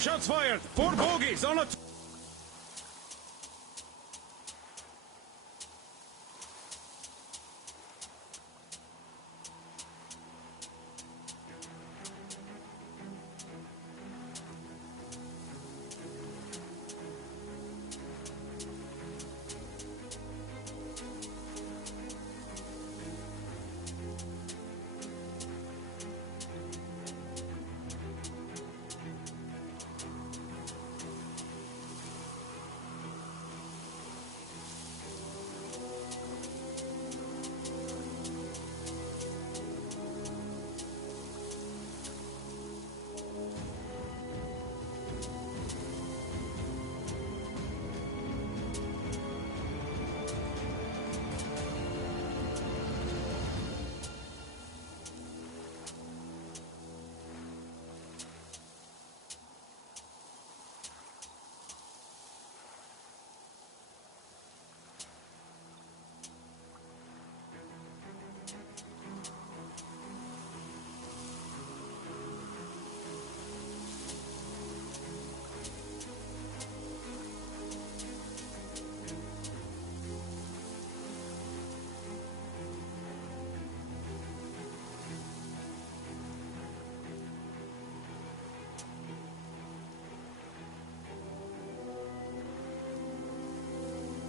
Shots fired! 4 bogeys on a...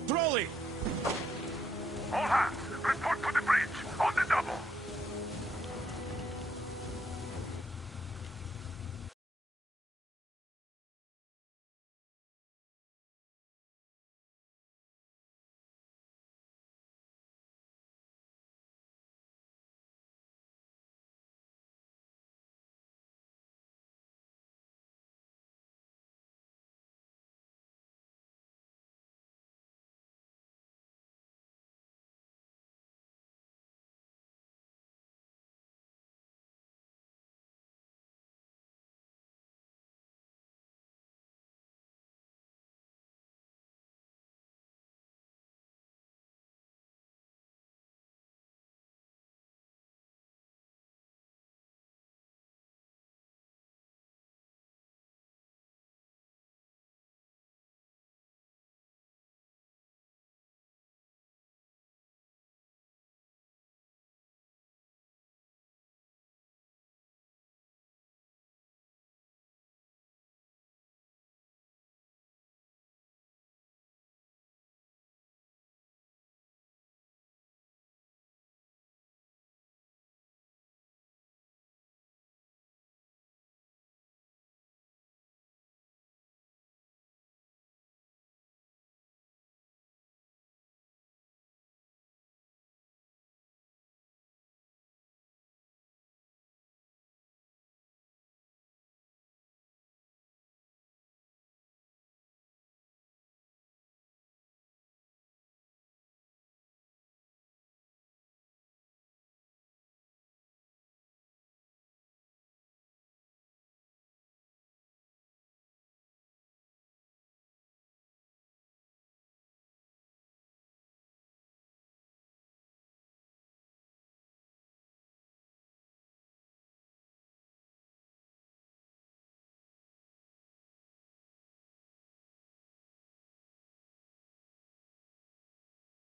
Trolley! Oha!